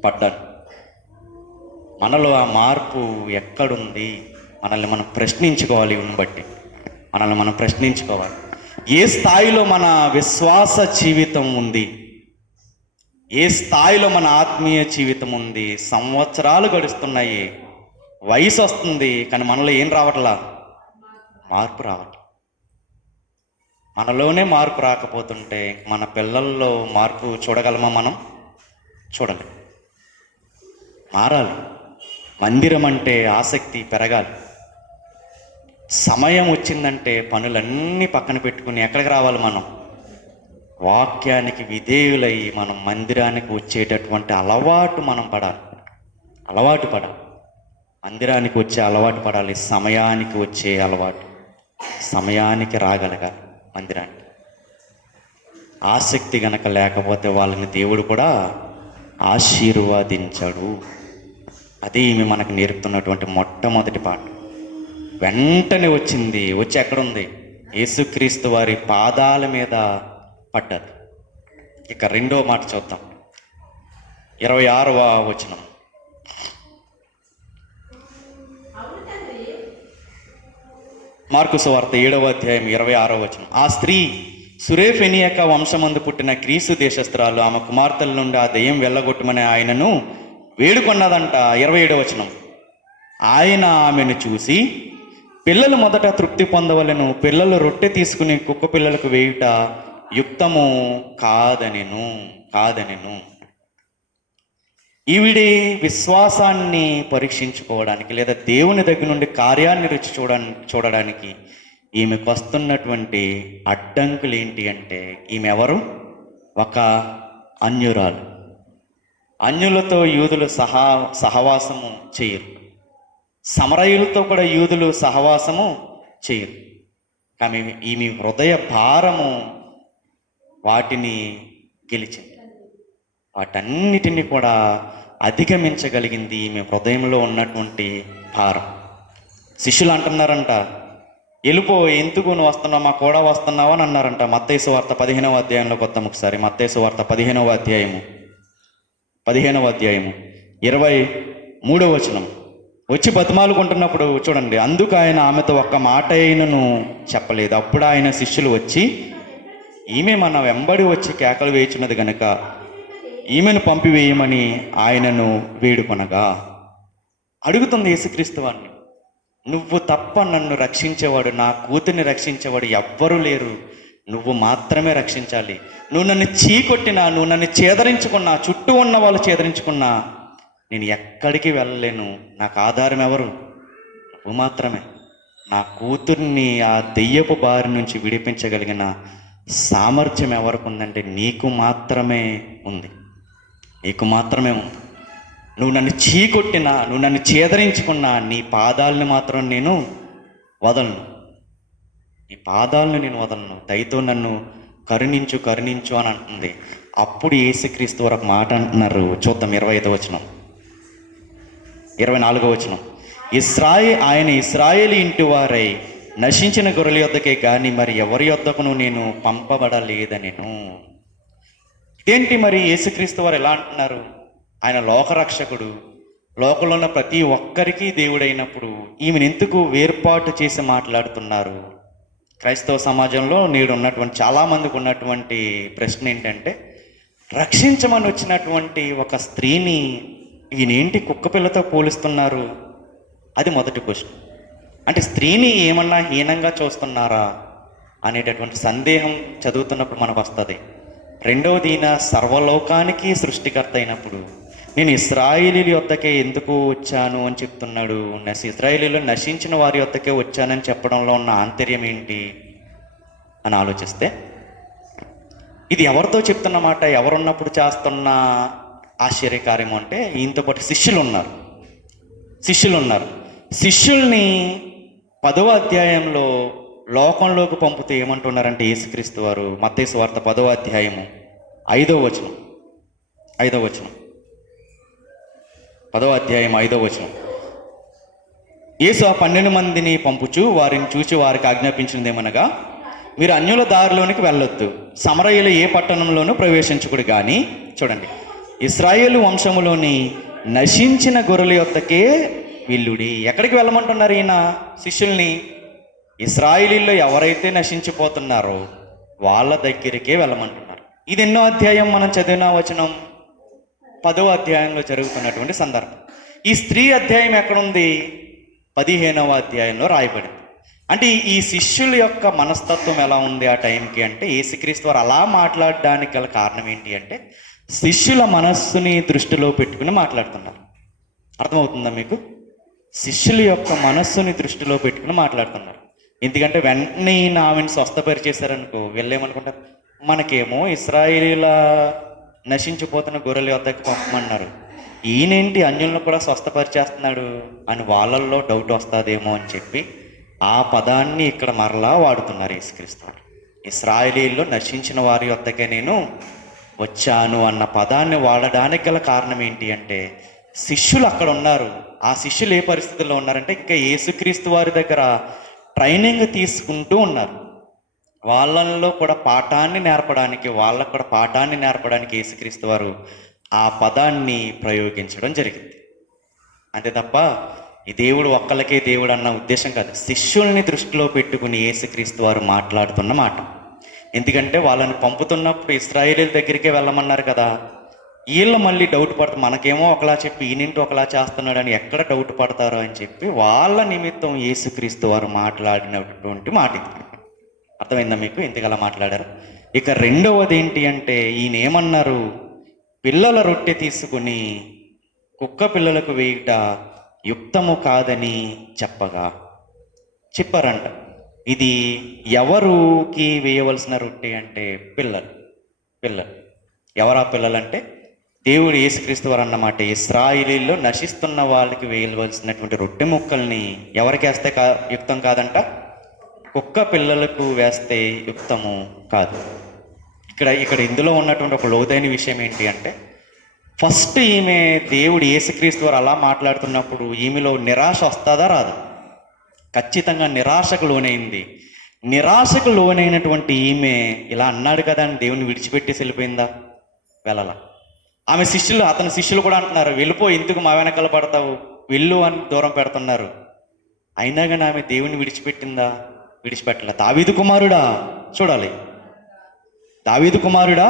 పడ్డాను. మనలో ఆ మార్పు ఎక్కడుంది? మనల్ని మనం ప్రశ్నించుకోవాలి. ఇవన్నీ బట్టి మనల్ని మనం ప్రశ్నించుకోవాలి. ఏ స్థాయిలో మన విశ్వాస జీవితం ఉంది? ఏ స్థాయిలో మన ఆత్మీయ జీవితం ఉంది? సంవత్సరాలు గడుస్తున్నాయి, వయసు వస్తుంది, కానీ మనలో ఏం రావట్లా? మార్పు రావట్లా. మనలోనే మార్పు రాకపోతుంటే మన పిల్లల్లో మార్పు చూడగలమా? మనం చూడలేం. మారాలి. మందిరం అంటే ఆసక్తి పెరగాలి. సమయం వచ్చిందంటే పనులన్నీ పక్కన పెట్టుకుని ఎక్కడికి రావాలి? మనం వాక్యానికి విధేయులై మనం మందిరానికి వచ్చేటటువంటి అలవాటు మనం పడాలి. మందిరానికి వచ్చే అలవాటు పడాలి. సమయానికి వచ్చే అలవాటు, సమయానికి రాగలగాలి మందిరానికి. ఆసక్తి గనక లేకపోతే వాళ్ళని దేవుడు కూడా ఆశీర్వదించాడు. అది ఈమె మనకు నేర్పుతున్నటువంటి మొట్టమొదటి పాఠం. వెంటనే వచ్చి ఎక్కడుంది? యేసుక్రీస్తు వారి పాదాల మీద పడ్డది. ఇక రెండో మాట చూద్దాం, 26వ వచనం. మార్కు సువార్త 7వ అధ్యాయం 26వ వచనం. ఆ స్త్రీ సురేఫెనియక వంశమందు పుట్టిన గ్రీసు దేశస్త్రాలు, ఆమె కుమార్తెల నుండి ఆ దెయ్యం వెళ్ళగొట్టమని ఆయనను వేడుకొన్నదంట. 27వ వచనం. ఆయన ఆమెను చూసి, పిల్లలు మొదట తృప్తి పొందవలెను, పిల్లలు రొట్టె తీసుకుని కుక్క పిల్లలకు వేయుట యుక్తము కాదనెను. ఈవిడి విశ్వాసాన్ని పరీక్షించుకోవడానికి లేదా దేవుని దగ్గర నుండి కార్యాన్ని రుచి చూడడానికి ఈమెకు వస్తున్నటువంటి అడ్డంకులు ఏంటి అంటే, ఈమె ఎవరు? ఒక అన్యురాలు. అన్యులతో యూదులు సహవాసము చేయరు. సమరయులతో కూడా యూదులు సహవాసము చేయరు. కానీ ఈమె హృదయ భారము వాటిని గెలిచింది. వాటన్నిటిని కూడా అధిగమించగలిగింది ఈమె హృదయంలో ఉన్నటువంటి భారం. శిష్యులు అంటున్నారంట, వెళ్ళిపో, ఎందుకు నువ్వు వస్తున్నావు, మా కూడా వస్తున్నావు అని అన్నారంట. మత్తయి సువార్త 15వ అధ్యాయంలోకి వద్దాం ఒకసారి. మత్తయి సువార్త 15వ అధ్యాయము 23వ వచనం. వచ్చి బతిమాలుకుంటున్నప్పుడు చూడండి, అందుకు ఆయన ఆమెతో ఒక్క మాట అయినను చెప్పలేదు. అప్పుడు ఆయన శిష్యులు వచ్చి, ఈమె మన వెంబడి వచ్చి కేకలు వేయుచున్నది గనుక ఈమెను పంపివేయమని ఆయనను వేడుకొనగా. అడుగుతుంది యేసుక్రీస్తు వారిని, నువ్వు తప్ప నన్ను రక్షించేవాడు, నా కూతుర్ని రక్షించేవాడు ఎవ్వరూ లేరు, నువ్వు మాత్రమే రక్షించాలి. నువ్వు నన్ను చీకొట్టినా, నువ్వు నన్ను చేదరించుకున్నా, చుట్టూ ఉన్న వాళ్ళు చేదరించుకున్నా నేను ఎక్కడికి వెళ్ళలేను. నాకు ఆధారం ఎవరు? నువ్వు మాత్రమే. నా కూతుర్ని ఆ దెయ్యపు బారి నుంచి విడిపించగలిగిన సామర్థ్యం ఎవరికి ఉందంటే నీకు మాత్రమే ఉంది. నువ్వు నన్ను చీకొట్టినా, నువ్వు నన్ను చేదరించుకున్నా, నీ పాదాలని మాత్రం నేను వదలను. దయతో నన్ను కరుణించు అని అంటుంది. అప్పుడు యేసుక్రీస్తు వారు ఒక మాట అంటున్నారు, చూద్దాం. 25వ వచనం, 24వ వచనం. ఆయన ఇశ్రాయేలు ఇంటి వారై నశించిన గొర్రెల యొద్దకే గాని మరి ఎవరి యొద్దకును నేను పంపబడలేదనెను. ఇదేంటి మరి? యేసుక్రీస్తు వారు ఎలా అంటున్నారు? ఆయన లోకరక్షకుడు, లోకంలో ఉన్న ప్రతి ఒక్కరికి దేవుడైనప్పుడు ఈమెను ఎందుకు వేర్పాటు చేసి మాట్లాడుతున్నారు? క్రైస్తవ సమాజంలో నేడు ఉన్నటువంటి చాలామందికి ఉన్నటువంటి ప్రశ్న ఏంటంటే, రక్షించమని వచ్చినటువంటి ఒక స్త్రీని ఈయనేంటి కుక్క పిల్లతో పోలుస్తున్నారు? అది మొదటి క్వశ్చన్. అంటే స్త్రీని ఏమన్నా హీనంగా చూస్తున్నారా అనేటటువంటి సందేహం చదువుతున్నప్పుడు మనకు వస్తుంది. రెండవది, ఈయన సర్వలోకానికి సృష్టికర్త అయినప్పుడు నేను ఇశ్రాయేలీల యొద్దకే ఎందుకు వచ్చాను అని చెప్తున్నాడు. ఇశ్రాయేలీలో నశించిన వారి యొద్దకే వచ్చానని చెప్పడంలో ఉన్న ఆంతర్యం ఏంటి అని ఆలోచిస్తే, ఇది ఎవరితో చెప్తున్న మాట, ఎవరున్నప్పుడు చేస్తున్న ఆశ్చర్యకార్యం అంటే ఈయనతో పాటు శిష్యులు ఉన్నారు. శిష్యుల్ని 10వ అధ్యాయంలో లోకంలోకి పంపుతూ ఏమంటున్నారంటే యేసుక్రీస్తు వారు, మత్తయి సువార్త 10వ అధ్యాయము 5వ వచనం 10వ అధ్యాయం 5వ వచనం. యేసు ఆ 12 మందిని పంపుచు వారిని చూచి వారికి ఆజ్ఞాపించినదేమనగా, మీరు అన్యుల దారిలోనికి వెళ్ళొద్దు, సమరయుల ఏ పట్టణంలోనూ ప్రవేశించకూడదు కానీ, చూడండి, ఇశ్రాయేలు వంశములోని నశించిన గొర్రెల యొద్దకే వెళ్ళుడి. ఎక్కడికి వెళ్ళమంటున్నారు ఈయన శిష్యుల్ని? ఇశ్రాయేలీల్లో ఎవరైతే నశించిపోతున్నారో వాళ్ళ దగ్గరికే వెళ్ళమంటున్నారు. ఇది ఎన్నో అధ్యాయం మనం చదివిన వచనం? 10వ అధ్యాయంలో జరుగుతున్నటువంటి సందర్భం. ఈ స్త్రీ అధ్యాయం ఎక్కడుంది? 15వ అధ్యాయంలో రాయబడింది. అంటే ఈ శిష్యుల యొక్క మనస్తత్వం ఎలా ఉంది ఆ టైంకి అంటే, యేసుక్రీస్తు వారు అలా మాట్లాడడానికి గల కారణం ఏంటి అంటే, శిష్యుల మనస్సుని దృష్టిలో పెట్టుకుని మాట్లాడుతున్నారు. అర్థమవుతుందా మీకు? శిష్యుల యొక్క మనస్సుని దృష్టిలో పెట్టుకుని మాట్లాడుతున్నారు. ఎందుకంటే వెంటనే ఆమెను స్వస్థపరిచేశారనుకో, వెళ్ళేమనుకుంటారు, మనకేమో ఇశ్రాయేలీల నశించిపోతున్న గొర్రెల యొద్దకు పంపమన్నారు, ఈయనేంటి అన్యులను కూడా స్వస్థపరిచేస్తున్నాడు అని వాళ్ళల్లో డౌట్ వస్తుందేమో అని చెప్పి ఆ పదాన్ని ఇక్కడ మరలా వాడుతున్నారు యేసుక్రీస్తు. ఇశ్రాయేలీల్లో నశించిన వారి యొద్దకే నేను వచ్చాను అన్న పదాన్ని వాడడానికి గల కారణం ఏంటి అంటే, శిష్యులు అక్కడ ఉన్నారు. ఆ శిష్యులు ఏ పరిస్థితుల్లో ఉన్నారంటే, ఇంకా యేసుక్రీస్తు వారి దగ్గర ట్రైనింగ్ తీసుకుంటూ ఉన్నారు. వాళ్ళల్లో కూడా పాఠాన్ని నేర్పడానికి యేసుక్రీస్తు వారు ఆ పదాన్ని ప్రయోగించడం జరిగింది. అంతే తప్ప ఈ దేవుడు ఒక్కళ్ళకే దేవుడు అన్న ఉద్దేశం కాదు. శిష్యుల్ని దృష్టిలో పెట్టుకుని యేసుక్రీస్తు వారు మాట్లాడుతున్న మాట. ఎందుకంటే వాళ్ళని పంపుతున్నప్పుడు ఇశ్రాయేలీల దగ్గరికే వెళ్ళమన్నారు కదా, వీళ్ళు మళ్ళీ డౌట్ పడతారు, మనకేమో ఒకలా చెప్పి ఈయనింటి ఒకలా చేస్తున్నాడు అని ఎక్కడ డౌట్ పడతారో అని చెప్పి వాళ్ళ నిమిత్తం యేసుక్రీస్తు వారు మాట్లాడినటువంటి మాట ఇది. అర్థమైందా మీకు ఎందుకలా మాట్లాడారు? ఇక రెండవది ఏంటి అంటే, ఈయన ఏమన్నారు, పిల్లల రొట్టె తీసుకుని కుక్క పిల్లలకు వేయుట యుక్తము కాదని చెప్పారంట. ఇది ఎవరికి వేయవలసిన రొట్టె అంటే పిల్లలు. ఎవరా పిల్లలంటే దేవుడు యేసుక్రీస్తు వారు అన్నమాట. ఇశ్రాయేలీల్లో నశిస్తున్న వాళ్ళకి వేయవలసినటువంటి రొట్టె ముక్కల్ని ఎవరికి వేస్తే యుక్తం కాదంట? కుక్క పిల్లలకు వేస్తే యుక్తము కాదు. ఇక్కడ ఇందులో ఉన్నటువంటి ఒక లోతైన విషయం ఏంటి అంటే, ఫస్ట్ ఈమె దేవుడు యేసుక్రీస్తు వారు అలా మాట్లాడుతున్నప్పుడు ఈమెలో నిరాశ వస్తుందా రాదు? ఖచ్చితంగా నిరాశకు లోనైంది. నిరాశకు లోనైనటువంటి ఈమె ఇలా అన్నాడు కదా అని దేవుని విడిచిపెట్టేసి వెళ్ళిపోయిందా? వెళ్ళాల. అతని శిష్యులు కూడా అంటున్నారు, వెళ్ళిపో, ఎందుకు మా వెనకాల పడతావు, వెళ్ళు అని దూరం పెడుతున్నారు. అయినా కానీ ఆమె దేవుని విడిచిపెట్టిందా? విడిచిపెట్టలే. దావీదు కుమారుడా, చూడాలి, దావీదు కుమారుడా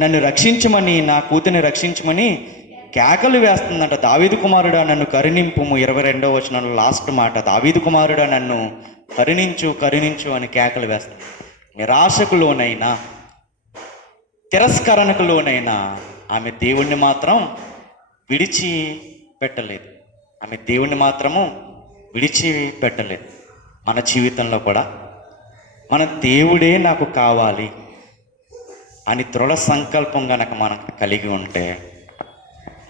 నన్ను రక్షించమని, నా కూతుని రక్షించమని కేకలు వేస్తుందంట. దావీదు కుమారుడా నన్ను కరుణింపుము, 22వ వచనంలో లాస్ట్ మాట, దావీదు కుమారుడా నన్ను కరుణించు అని కేకలు వేస్తుంది. నిరాశకు లోనైనా, తిరస్కరణకు లోనైనా ఆమె దేవుణ్ణి మాత్రం విడిచిపెట్టలేదు. మన జీవితంలో కూడా మన దేవుడే నాకు కావాలి అని దృఢ సంకల్పం గనక మనం కలిగి ఉంటే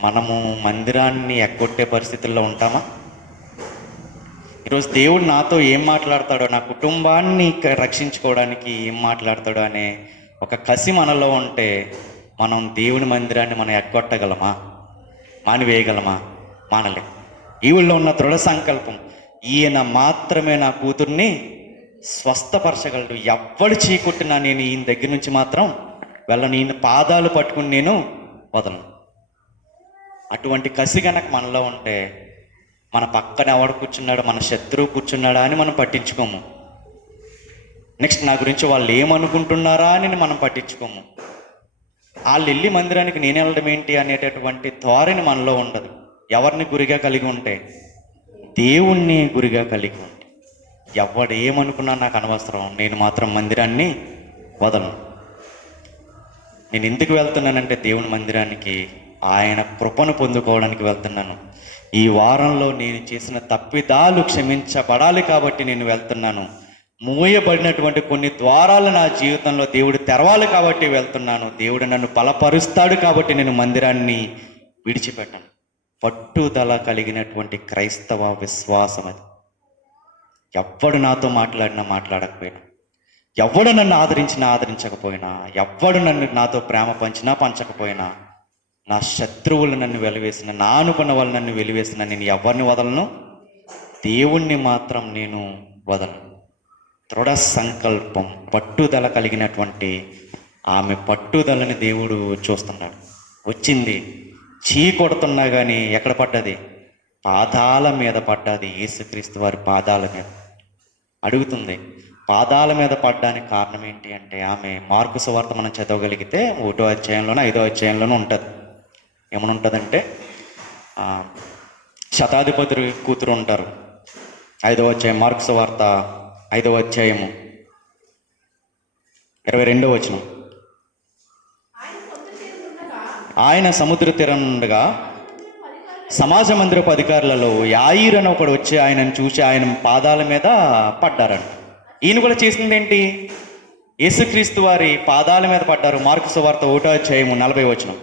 మనము మందిరాన్ని ఎగ్గొట్టే పరిస్థితుల్లో ఉంటామా? ఈరోజు దేవుడు నాతో ఏం మాట్లాడతాడో, నా కుటుంబాన్ని రక్షించుకోవడానికి ఏం మాట్లాడతాడో అనే ఒక కసి మనలో ఉంటే మనం దేవుని మందిరాన్ని మనం ఎగ్గొట్టగలమా? మానివేయగలమా? మానలే. ఈవిల్లో ఉన్న దృఢ సంకల్పం, ఈయన మాత్రమే నా కూతుర్ని స్వస్థపరచగలడు, ఎవ్వడు చీకొట్టినా నేను ఈయన దగ్గర నుంచి మాత్రం వెళ్ళను, ఈయన పాదాలు పట్టుకుని నేను వదలను. అటువంటి కసి గనక మనలో ఉంటే మన పక్కన ఎవడు కూర్చున్నాడు, మన శత్రువు కూర్చున్నాడా అని మనం పట్టించుకోము. నెక్స్ట్ నా గురించి వాళ్ళు ఏమనుకుంటున్నారా అని మనం పట్టించుకోము. వాళ్ళు వెళ్ళి మందిరానికి నేను వెళ్ళడం ఏంటి అనేటటువంటి ధోరణి మనలో ఉండదు. ఎవరిని గురిగా కలిగి ఉంటే? దేవుణ్ణి గురిగా కలిగి ఉంటే. ఎవడు ఏమనుకున్నా నాకు అనవసరం, నేను మాత్రం మందిరాన్ని వదలను. నేను ఎందుకు వెళ్తున్నానంటే దేవుని మందిరానికి ఆయన కృపను పొందుకోవడానికి వెళ్తున్నాను. ఈ వారంలో నేను చేసిన తప్పిదాలు క్షమించబడాలి కాబట్టి నేను వెళ్తున్నాను. మూయబడినటువంటి కొన్ని ద్వారాలు నా జీవితంలో దేవుడు తెరవాలి కాబట్టి వెళ్తున్నాను. దేవుడు నన్ను బలపరుస్తాడు కాబట్టి నేను మందిరాన్ని విడిచిపెట్టాను. పట్టుదల కలిగినటువంటి క్రైస్తవ విశ్వాసం అది. ఎవ్వడు నాతో మాట్లాడినా మాట్లాడకపోయినా, ఎవ్వడు నన్ను ఆదరించినా ఆదరించకపోయినా, ఎవ్వడు నాతో ప్రేమ పంచినా పంచకపోయినా, నా శత్రువులు నన్ను వెలివేసిన, నా అనుకున్న వాళ్ళు నన్ను వెలివేసిన, నేను ఎవరిని వదలను? దేవుణ్ణి మాత్రం నేను వదలను. దృఢ సంకల్పం, పట్టుదల కలిగినటువంటి ఆమె పట్టుదలని దేవుడు చూస్తున్నాడు. వచ్చింది, చీ కొడుతున్నా కానీ ఎక్కడ పడ్డది? పాదాల మీద పడ్డది. యేసుక్రీస్తు వారి పాదాల మీద. అడుగుతుంది, పాదాల మీద పడ్డానికి కారణం ఏంటి అంటే, ఆమె మార్కు సువార్త మనం చదవగలిగితే 1వ అధ్యాయంలోనూ 5వ అధ్యాయంలోనూ ఉంటుంది. ఏమని ఉంటుందంటే, శతాధిపతి కూతురు ఉంటారు. 5వ అధ్యాయం, మార్కు సువార్త 5వ అధ్యాయము 22వ వచనం. ఆయన సముద్ర తీరం ఉండగా సమాజ మందిరపు అధికారులలో యాయిర్ అని ఒకడు వచ్చి ఆయనను చూసి ఆయన పాదాల మీద పడ్డారంట. ఈయన కూడా చేసింది ఏంటి? యేసుక్రీస్తు వారి పాదాల మీద పడ్డారు. మార్కు సువార్త 1వ అధ్యాయము 40వ వచనం.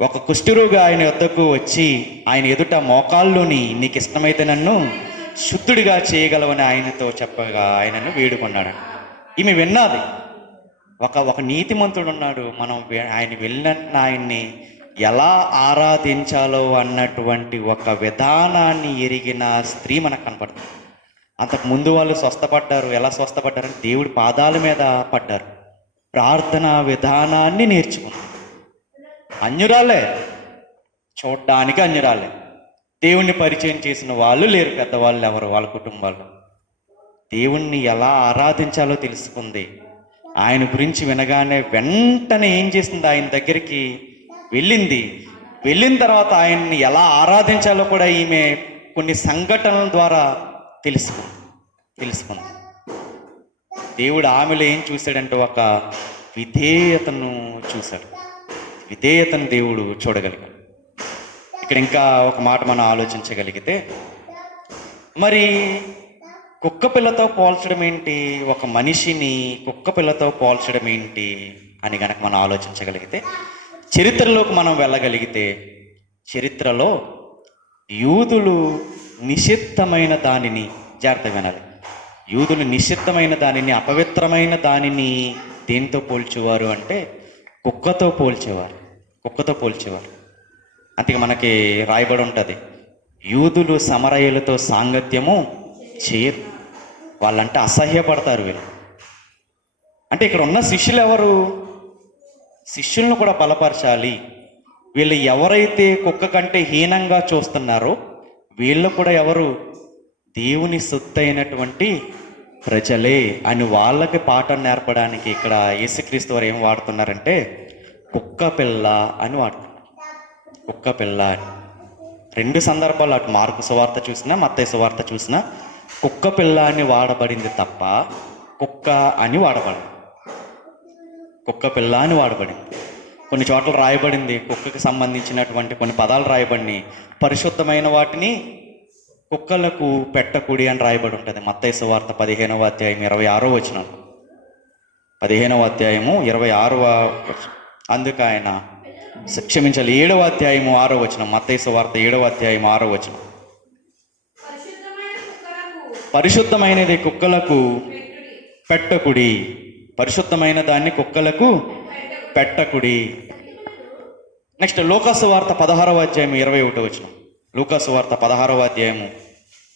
ఒక కుష్ఠరోగి ఆయన వద్దకు వచ్చి ఆయన ఎదుట మోకాల్లోని, నీకు ఇష్టమైతే నన్ను శుద్ధుడిగా చేయగలవని ఆయనతో చెప్పగా ఆయనను వేడుకున్నాడు. ఈమె విన్నది. ఒక నీతిమంతుడు ఉన్నాడు. మనం ఆయన వెళ్ళిన ఆయన్ని ఎలా ఆరాధించాలో అన్నటువంటి ఒక విధానాన్ని ఎరిగిన స్త్రీ మనకు కనపడుతుంది. అంతకు ముందు వాళ్ళు స్వస్థపడ్డారు. ఎలా స్వస్థపడ్డారంటే దేవుడి పాదాల మీద పడ్డారు. ప్రార్థనా విధానాన్ని నేర్చుకున్నారు. అన్యురాలే, చూడ్డానికి అన్యురాలే. దేవుణ్ణి పరిచయం చేసిన వాళ్ళు లేరు, పెద్దవాళ్ళు ఎవరు, వాళ్ళ కుటుంబాలు. దేవుణ్ణి ఎలా ఆరాధించాలో తెలుసుకుంది. ఆయన గురించి వినగానే వెంటనే ఏం చేసింది? ఆయన దగ్గరికి వెళ్ళింది. వెళ్ళిన తర్వాత ఆయన్ని ఎలా ఆరాధించాలో కూడా ఈమె కొన్ని సంఘటనల ద్వారా తెలుసుకుంది. దేవుడు ఆమెలో ఏం చూశాడంటే ఒక విధేయతను చూశాడు. విధేయతను దేవుడు చూడగలిగాడు. ఇక్కడ ఇంకా ఒక మాట మనం ఆలోచించగలిగితే, మరి కుక్క పిల్లతో పోల్చడం ఏంటి? ఒక మనిషిని కుక్క పిల్లతో పోల్చడం ఏంటి అని గనక మనం ఆలోచించగలిగితే, చరిత్రలోకి మనం వెళ్ళగలిగితే, చరిత్రలో యూదులు నిషిద్ధమైన దానిని, జాగ్రత్త వినాలి, యూదులు నిషిద్ధమైన దానిని, అపవిత్రమైన దానిని దేంతో పోల్చేవారు అంటే కుక్కతో పోల్చేవారు. అందుకే మనకి రాయబడి ఉంటుంది, యూదులు సమరయులతో సాంగత్యము చేయరు, వాళ్ళంటే అసహ్యపడతారు వీళ్ళు. అంటే ఇక్కడ ఉన్న శిష్యులు ఎవరు? శిష్యులను కూడా బలపరచాలి. వీళ్ళు ఎవరైతే కుక్క కంటే హీనంగా చూస్తున్నారో వీళ్ళు కూడా ఎవరు? దేవుని సొత్తైనటువంటి ప్రజలే అని వాళ్ళకి పాఠం నేర్పడానికి ఇక్కడ యేసుక్రీస్తు వారు ఏం వాడుతున్నారంటే కుక్క పిల్ల అని వాడుతున్నారు. కుక్క పిల్ల అని 2 సందర్భాలు, అటు మార్కు సువార్త చూసినా మత్తయి సువార్త చూసినా కుక్క పిల్ల అని వాడబడింది తప్ప కుక్క అని వాడబడింది. కుక్క పిల్ల అని వాడబడింది. కొన్ని చోట్ల రాయబడింది కుక్కకి సంబంధించినటువంటి కొన్ని పదాలు రాయబడినాయి. పరిశుద్ధమైన వాటిని కుక్కలకు పెట్టకుడి అని రాయబడి ఉంటుంది. మత్తయి సువార్త 15వ అధ్యాయం 26వ వచనం. 15వ అధ్యాయము 26వ, అందుకు ఆయన క్షమించాలి 7వ అధ్యాయము 6వ వచనం. మత్తయి సువార్త 7వ అధ్యాయం 6వ వచనం. పరిశుద్ధమైనది కుక్కలకు పెట్టకుడి. పరిశుద్ధమైన దాన్ని కుక్కలకు పెట్టకుడి. నెక్స్ట్ లూకాసు వార్త 16వ అధ్యాయం 21వ వచనం. లూకాసు వార్త 16వ అధ్యాయము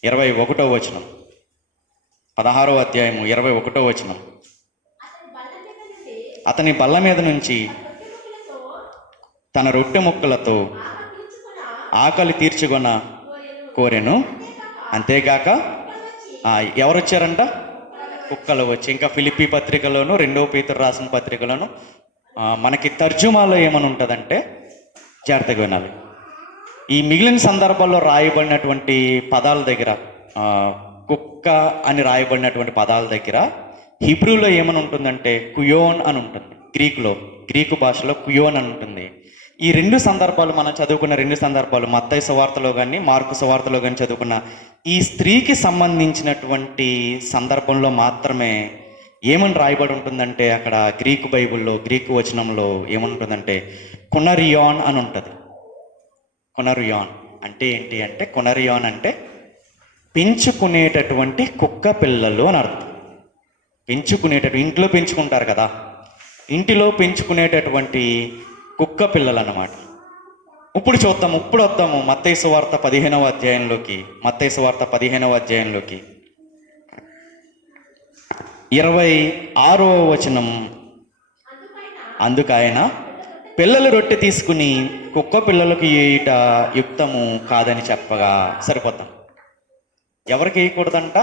21వ వచనం. 16వ అధ్యాయము 21వ వచనం. అతని బల్ల మీద నుంచి తన రొట్టె ముక్కలతో ఆకలి తీర్చుకొన కోరెను. అంతేగాక ఎవరు వచ్చారంట? కుక్కలు వచ్చి. ఇంకా ఫిలిప్పీ పత్రికలోను 2వ పేతురు రాసిన పత్రికలోను మనకి తర్జుమాలో ఏమని ఉంటుందంటే, జాగ్రత్తగా వినాలి, ఈ మిగిలిన సందర్భాల్లో రాయబడినటువంటి పదాల దగ్గర, కుక్క అని రాయబడినటువంటి పదాల దగ్గర హిబ్రూలో ఏమని ఉంటుందంటే కుయోన్ అని ఉంటుంది. గ్రీకు భాషలో కుయోన్ అని ఉంటుంది. ఈ రెండు సందర్భాలు మనం చదువుకున్న రెండు సందర్భాలు మత్తయి సువార్తలో కానీ మార్కు సువార్తలో కానీ చదువుకున్న ఈ స్త్రీకి సంబంధించినటువంటి సందర్భంలో మాత్రమే ఏమని రాయబడి ఉంటుందంటే, అక్కడ గ్రీకు బైబిల్లో గ్రీకు వచనంలో ఏమనుంటుందంటే కొనరియాన్ అని ఉంటుంది. కొనరియాన్ అంటే ఏంటి అంటే, కొనరియాన్ అంటే పెంచుకునేటటువంటి కుక్క పిల్లలు అని అర్థం. ఇంట్లో పెంచుకుంటారు కదా, ఇంటిలో పెంచుకునేటటువంటి కుక్క పిల్లలు అన్నమాట. ఇప్పుడు వద్దాము మత్తయి సువార్త 15వ అధ్యాయంలోకి. మత్తయి సువార్త 15వ అధ్యాయంలోకి 26వ వచనం. అందుకైన పిల్లలు రొట్టె తీసుకుని కుక్క పిల్లలకు వేయుట యుక్తము కాదని చెప్పగా సరిపోతాం. ఎవరికి వేయకూడదంట?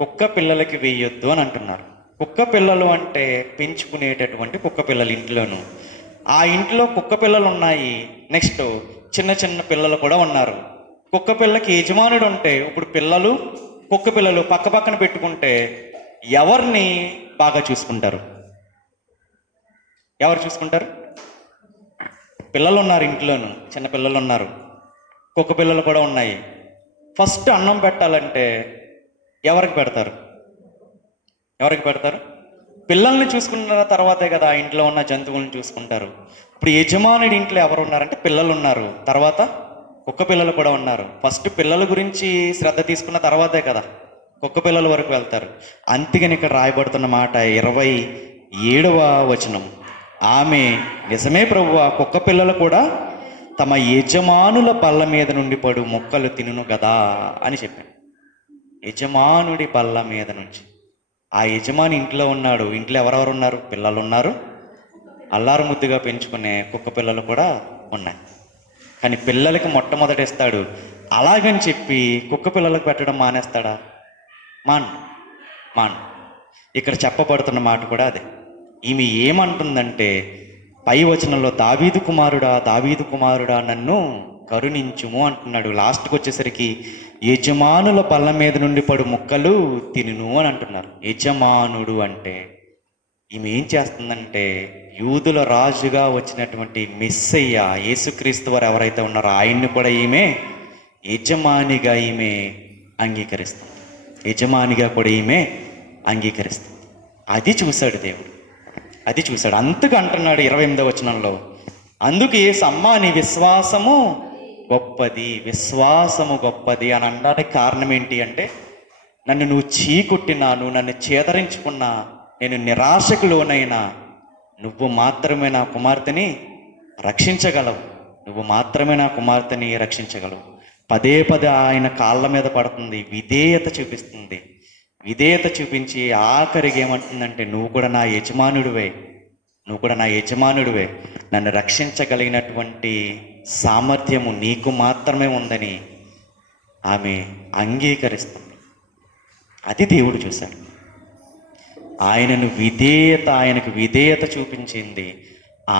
కుక్క పిల్లలకి వేయొద్దు అని అంటున్నారు. కుక్క పిల్లలు అంటే పెంచుకునేటటువంటి కుక్క పిల్లలు ఇంట్లోను. ఆ ఇంట్లో కుక్క పిల్లలు ఉన్నాయి, నెక్స్ట్ చిన్న చిన్న పిల్లలు కూడా ఉన్నారు. కుక్క పిల్లకి యజమానుడు ఉంటే, ఇప్పుడు పిల్లలు కుక్క పిల్లలు పక్క పక్కన పెట్టుకుంటే ఎవరిని బాగా చూసుకుంటారు? ఎవరు చూసుకుంటారు? పిల్లలు ఉన్నారు ఇంట్లోను, చిన్న పిల్లలు ఉన్నారు, కుక్క పిల్లలు కూడా ఉన్నాయి. ఫస్ట్ అన్నం పెట్టాలంటే ఎవరికి పెడతారు? పిల్లల్ని చూసుకున్న తర్వాతే కదా ఆ ఇంట్లో ఉన్న జంతువులను చూసుకుంటారు. ఇప్పుడు యజమానుడి ఇంట్లో ఎవరు ఉన్నారంటే పిల్లలు ఉన్నారు, తర్వాత కుక్క పిల్లలు కూడా ఉన్నారు. ఫస్ట్ పిల్లల గురించి శ్రద్ధ తీసుకున్న తర్వాతే కదా కుక్క పిల్లల వరకు వెళ్తారు. అందుకని ఇక్కడ రాయబడుతున్న మాట 27వ వచనం, ఆమె నిజమే ప్రభువా, కుక్క పిల్లలు కూడా తమ యజమానుల బల్ల మీద నుండి పడు మొక్కలు తినును కదా అని చెప్పాను. యజమానుడి బల్ల మీద నుంచి. ఆ యజమాని ఇంట్లో ఉన్నాడు, ఇంట్లో ఎవరెవరు ఉన్నారు? పిల్లలు ఉన్నారు, అల్లారు ముద్దుగా పెంచుకునే కుక్క పిల్లలు కూడా ఉన్నాయి. కానీ పిల్లలకి మొట్టమొదట ఇస్తాడు. అలాగని చెప్పి కుక్క పిల్లలకు పెట్టడం మానేస్తాడా? మాన్. ఇక్కడ చెప్పబడుతున్న మాట కూడా అదే. ఈమె ఏమంటుందంటే, పై వచనంలో దావీదు కుమారుడా నన్ను కరుణించుము అంటున్నాడు. లాస్ట్కి వచ్చేసరికి యజమానుల బల్ల మీద నుండి పడు ముక్కలు తినును అని అంటున్నారు. యజమానుడు అంటే ఈమె ఏం చేస్తుందంటే, యూదుల రాజుగా వచ్చినటువంటి మెస్సయ్య యేసుక్రీస్తు వారు ఎవరైతే ఉన్నారో ఆయన్ని కూడా ఈమె యజమానిగా అంగీకరిస్తుంది. అది చూశాడు దేవుడు, అది చూశాడు. అందుకు అంటున్నాడు 28వ వచనంలో, అందుకు యేసు అమ్మా నీ విశ్వాసము గొప్పది అని అనడానికి కారణం ఏంటి అంటే, నన్ను నువ్వు చీకొట్టినా, నువ్వు నన్ను చేదరించుకున్నా, నేను నిరాశకు లోనైనా, నువ్వు మాత్రమే నా కుమార్తెని రక్షించగలవు. పదే ఆయన కాళ్ళ మీద పడుతుంది, విధేయత చూపించి ఆఖరికి ఏమంటుందంటే, నువ్వు కూడా నా యజమానుడివే, నన్ను రక్షించగలిగినటువంటి సామర్థ్యము నీకు మాత్రమే ఉందని ఆమె అంగీకరిస్తుంది. అది దేవుడు చూశాడు. ఆయనకు విధేయత చూపించింది,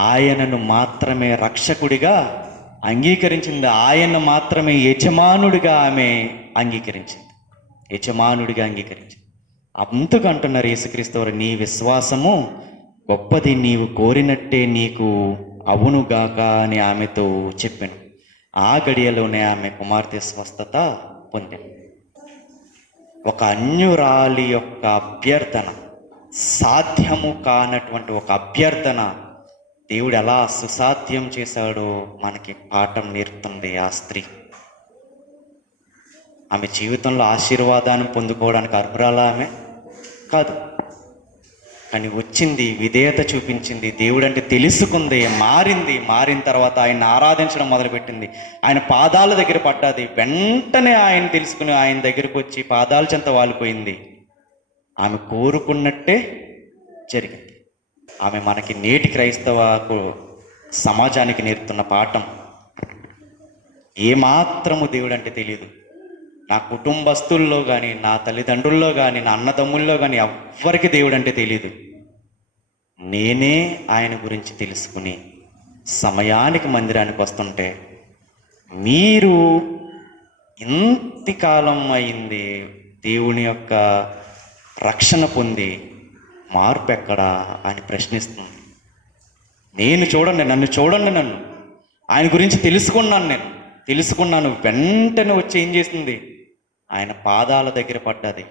ఆయనను మాత్రమే రక్షకుడిగా అంగీకరించింది, ఆయన మాత్రమే యజమానుడిగా ఆమె అంగీకరించింది. అందుకు అంటున్నారు యేసుక్రీస్తు వారు, నీ విశ్వాసము గొప్పది, నీవు కోరినట్టే నీకు అవునుగాక అని ఆమెతో చెప్పాను. ఆ గడియలోనే ఆమె కుమార్తె స్వస్థత పొందాను. ఒక అన్యురాలి యొక్క అభ్యర్థన, సాధ్యము కానటువంటి ఒక అభ్యర్థన దేవుడు ఎలా సుసాధ్యం చేశాడో మనకి పాఠం నేర్పుతుంది ఆ స్త్రీ. ఆమె జీవితంలో ఆశీర్వాదాన్ని పొందుకోవడానికి అర్హురాలా? ఆమె కాదు. కానీ వచ్చింది, విధేయత చూపించింది, దేవుడు అంటే తెలుసుకుంది, మారిన తర్వాత ఆయన ఆరాధించడం మొదలుపెట్టింది. ఆయన పాదాల దగ్గర పడ్డది. వెంటనే ఆయన తెలుసుకుని ఆయన దగ్గరకు వచ్చి పాదాల చెంత వాలిపోయింది. ఆమె కోరుకున్నట్టే జరిగింది. ఆమె మనకి నేటి క్రైస్తవ సమాజానికి నేర్పుతున్న పాఠం. ఏమాత్రము దేవుడు అంటే తెలియదు. నా కుటుంబస్తుల్లో కానీ, నా తల్లిదండ్రుల్లో కానీ, నా అన్నదమ్ముల్లో కానీ ఎవ్వరికి దేవుడు అంటే తెలియదు. నేనే ఆయన గురించి తెలుసుకుని సమయానికి మందిరానికి వస్తుంటే, మీరు ఇంతకాలం అయింది దేవుని యొక్క రక్షణ పొంది మార్పు ఎక్కడా అని ప్రశ్నిస్తుంది. నన్ను చూడండి, ఆయన గురించి తెలుసుకున్నాను. వెంటనే వచ్చి ఏం చేసింది? ఆయన పాదాల దగ్గర పడ్డది.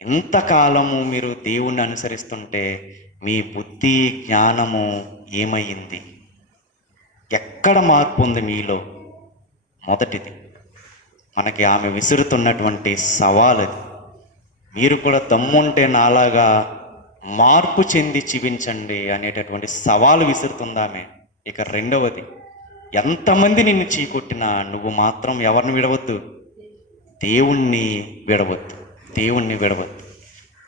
ఇంతకాలము మీరు దేవుణ్ణి అనుసరిస్తుంటే మీ బుద్ధి జ్ఞానము ఏమయ్యింది? ఎక్కడ మార్పు ఉంది మీలో? మొదటిది మనకి ఆమె విసురుతున్నటువంటి సవాలు అది. మీరు కూడా దమ్ముంటే నాలాగా మార్పు చెంది జీవించండి అనేటటువంటి సవాలు విసురుతుందామె. ఇక రెండవది, ఎంతమంది నిన్ను చీకొట్టినా నువ్వు మాత్రం ఎవరిని విడవద్దు? దేవుణ్ణి విడవద్దు. దేవుణ్ణి విడవద్దు.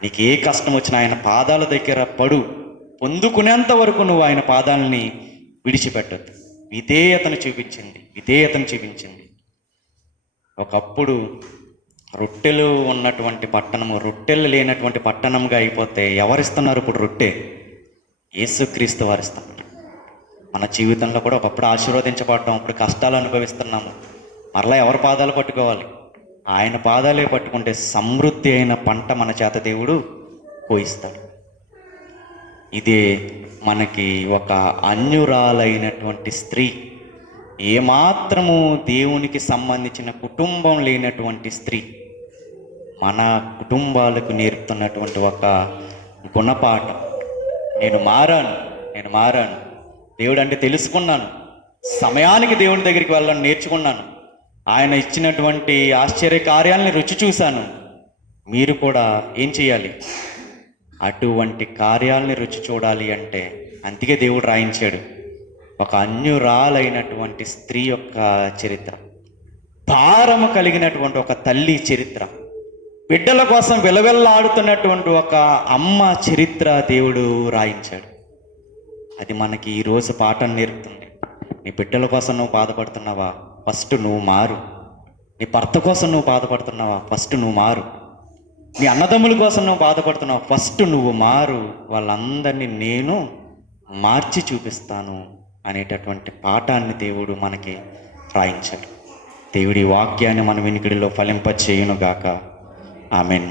నీకు ఏ కష్టం వచ్చినా ఆయన పాదాల దగ్గర పడు. పొందుకునేంత వరకు నువ్వు ఆయన పాదాలని విడిచిపెట్టద్దు. విధేయతను చూపించింది. ఒకప్పుడు రొట్టెలు ఉన్నటువంటి పట్టణము రొట్టెలు లేనటువంటి పట్టణంగా అయిపోతే ఎవరిస్తున్నారు ఇప్పుడు రొట్టె? యేసుక్రీస్తు వారిస్తున్నారు. మన జీవితంలో కూడా ఒకప్పుడు ఆశీర్వదించబడ్డాం, ఇప్పుడు కష్టాలు అనుభవిస్తున్నాము. మరలా ఎవరి పాదాలు పట్టుకోవాలి? ఆయన పాదాలే పట్టుకుంటే సమృద్ధి అయిన పంట మన చేత దేవుడు పోయిస్తాడు. ఇదే మనకి ఒక అన్యురాలైనటువంటి స్త్రీ, ఏమాత్రము దేవునికి సంబంధించిన కుటుంబం లేనటువంటి స్త్రీ మన కుటుంబాలకు నేర్పుతున్నటువంటి ఒక గుణపాఠం. నేను మారాను, దేవుడు అంటే తెలుసుకున్నాను, సమయానికి దేవుని దగ్గరికి వెళ్ళాలని నేర్చుకున్నాను, ఆయన ఇచ్చినటువంటి ఆశ్చర్య కార్యాలని రుచి చూశాను. మీరు కూడా ఏం చేయాలి? అటువంటి కార్యాలని రుచి చూడాలి అంటే అందుకే దేవుడు రాయించాడు ఒక అన్యురాలైనటువంటి స్త్రీ యొక్క చరిత్ర, భారము కలిగినటువంటి ఒక తల్లి చరిత్ర, బిడ్డల కోసం విలవెల్లాడుతున్నటువంటి ఒక అమ్మ చరిత్ర దేవుడు రాయించాడు. అది మనకి ఈరోజు పాఠం నేర్పుతుంది. నీ బిడ్డల కోసం నువ్వు బాధపడుతున్నావా? ఫస్ట్ నువ్వు మారు. నీ భర్త కోసం నువ్వు బాధపడుతున్నావా? ఫస్ట్ నువ్వు మారు. నీ అన్నదమ్ముల కోసం నువ్వు బాధపడుతున్నావు, ఫస్ట్ నువ్వు మారు. వాళ్ళందరినీ నేను మార్చి చూపిస్తాను అనేటటువంటి పాఠాన్ని దేవుడు మనకి రాయించాడు. దేవుడి వాక్యాన్ని మన వినికిడిలో ఫలింపచేయునుగాక. ఆమెన్.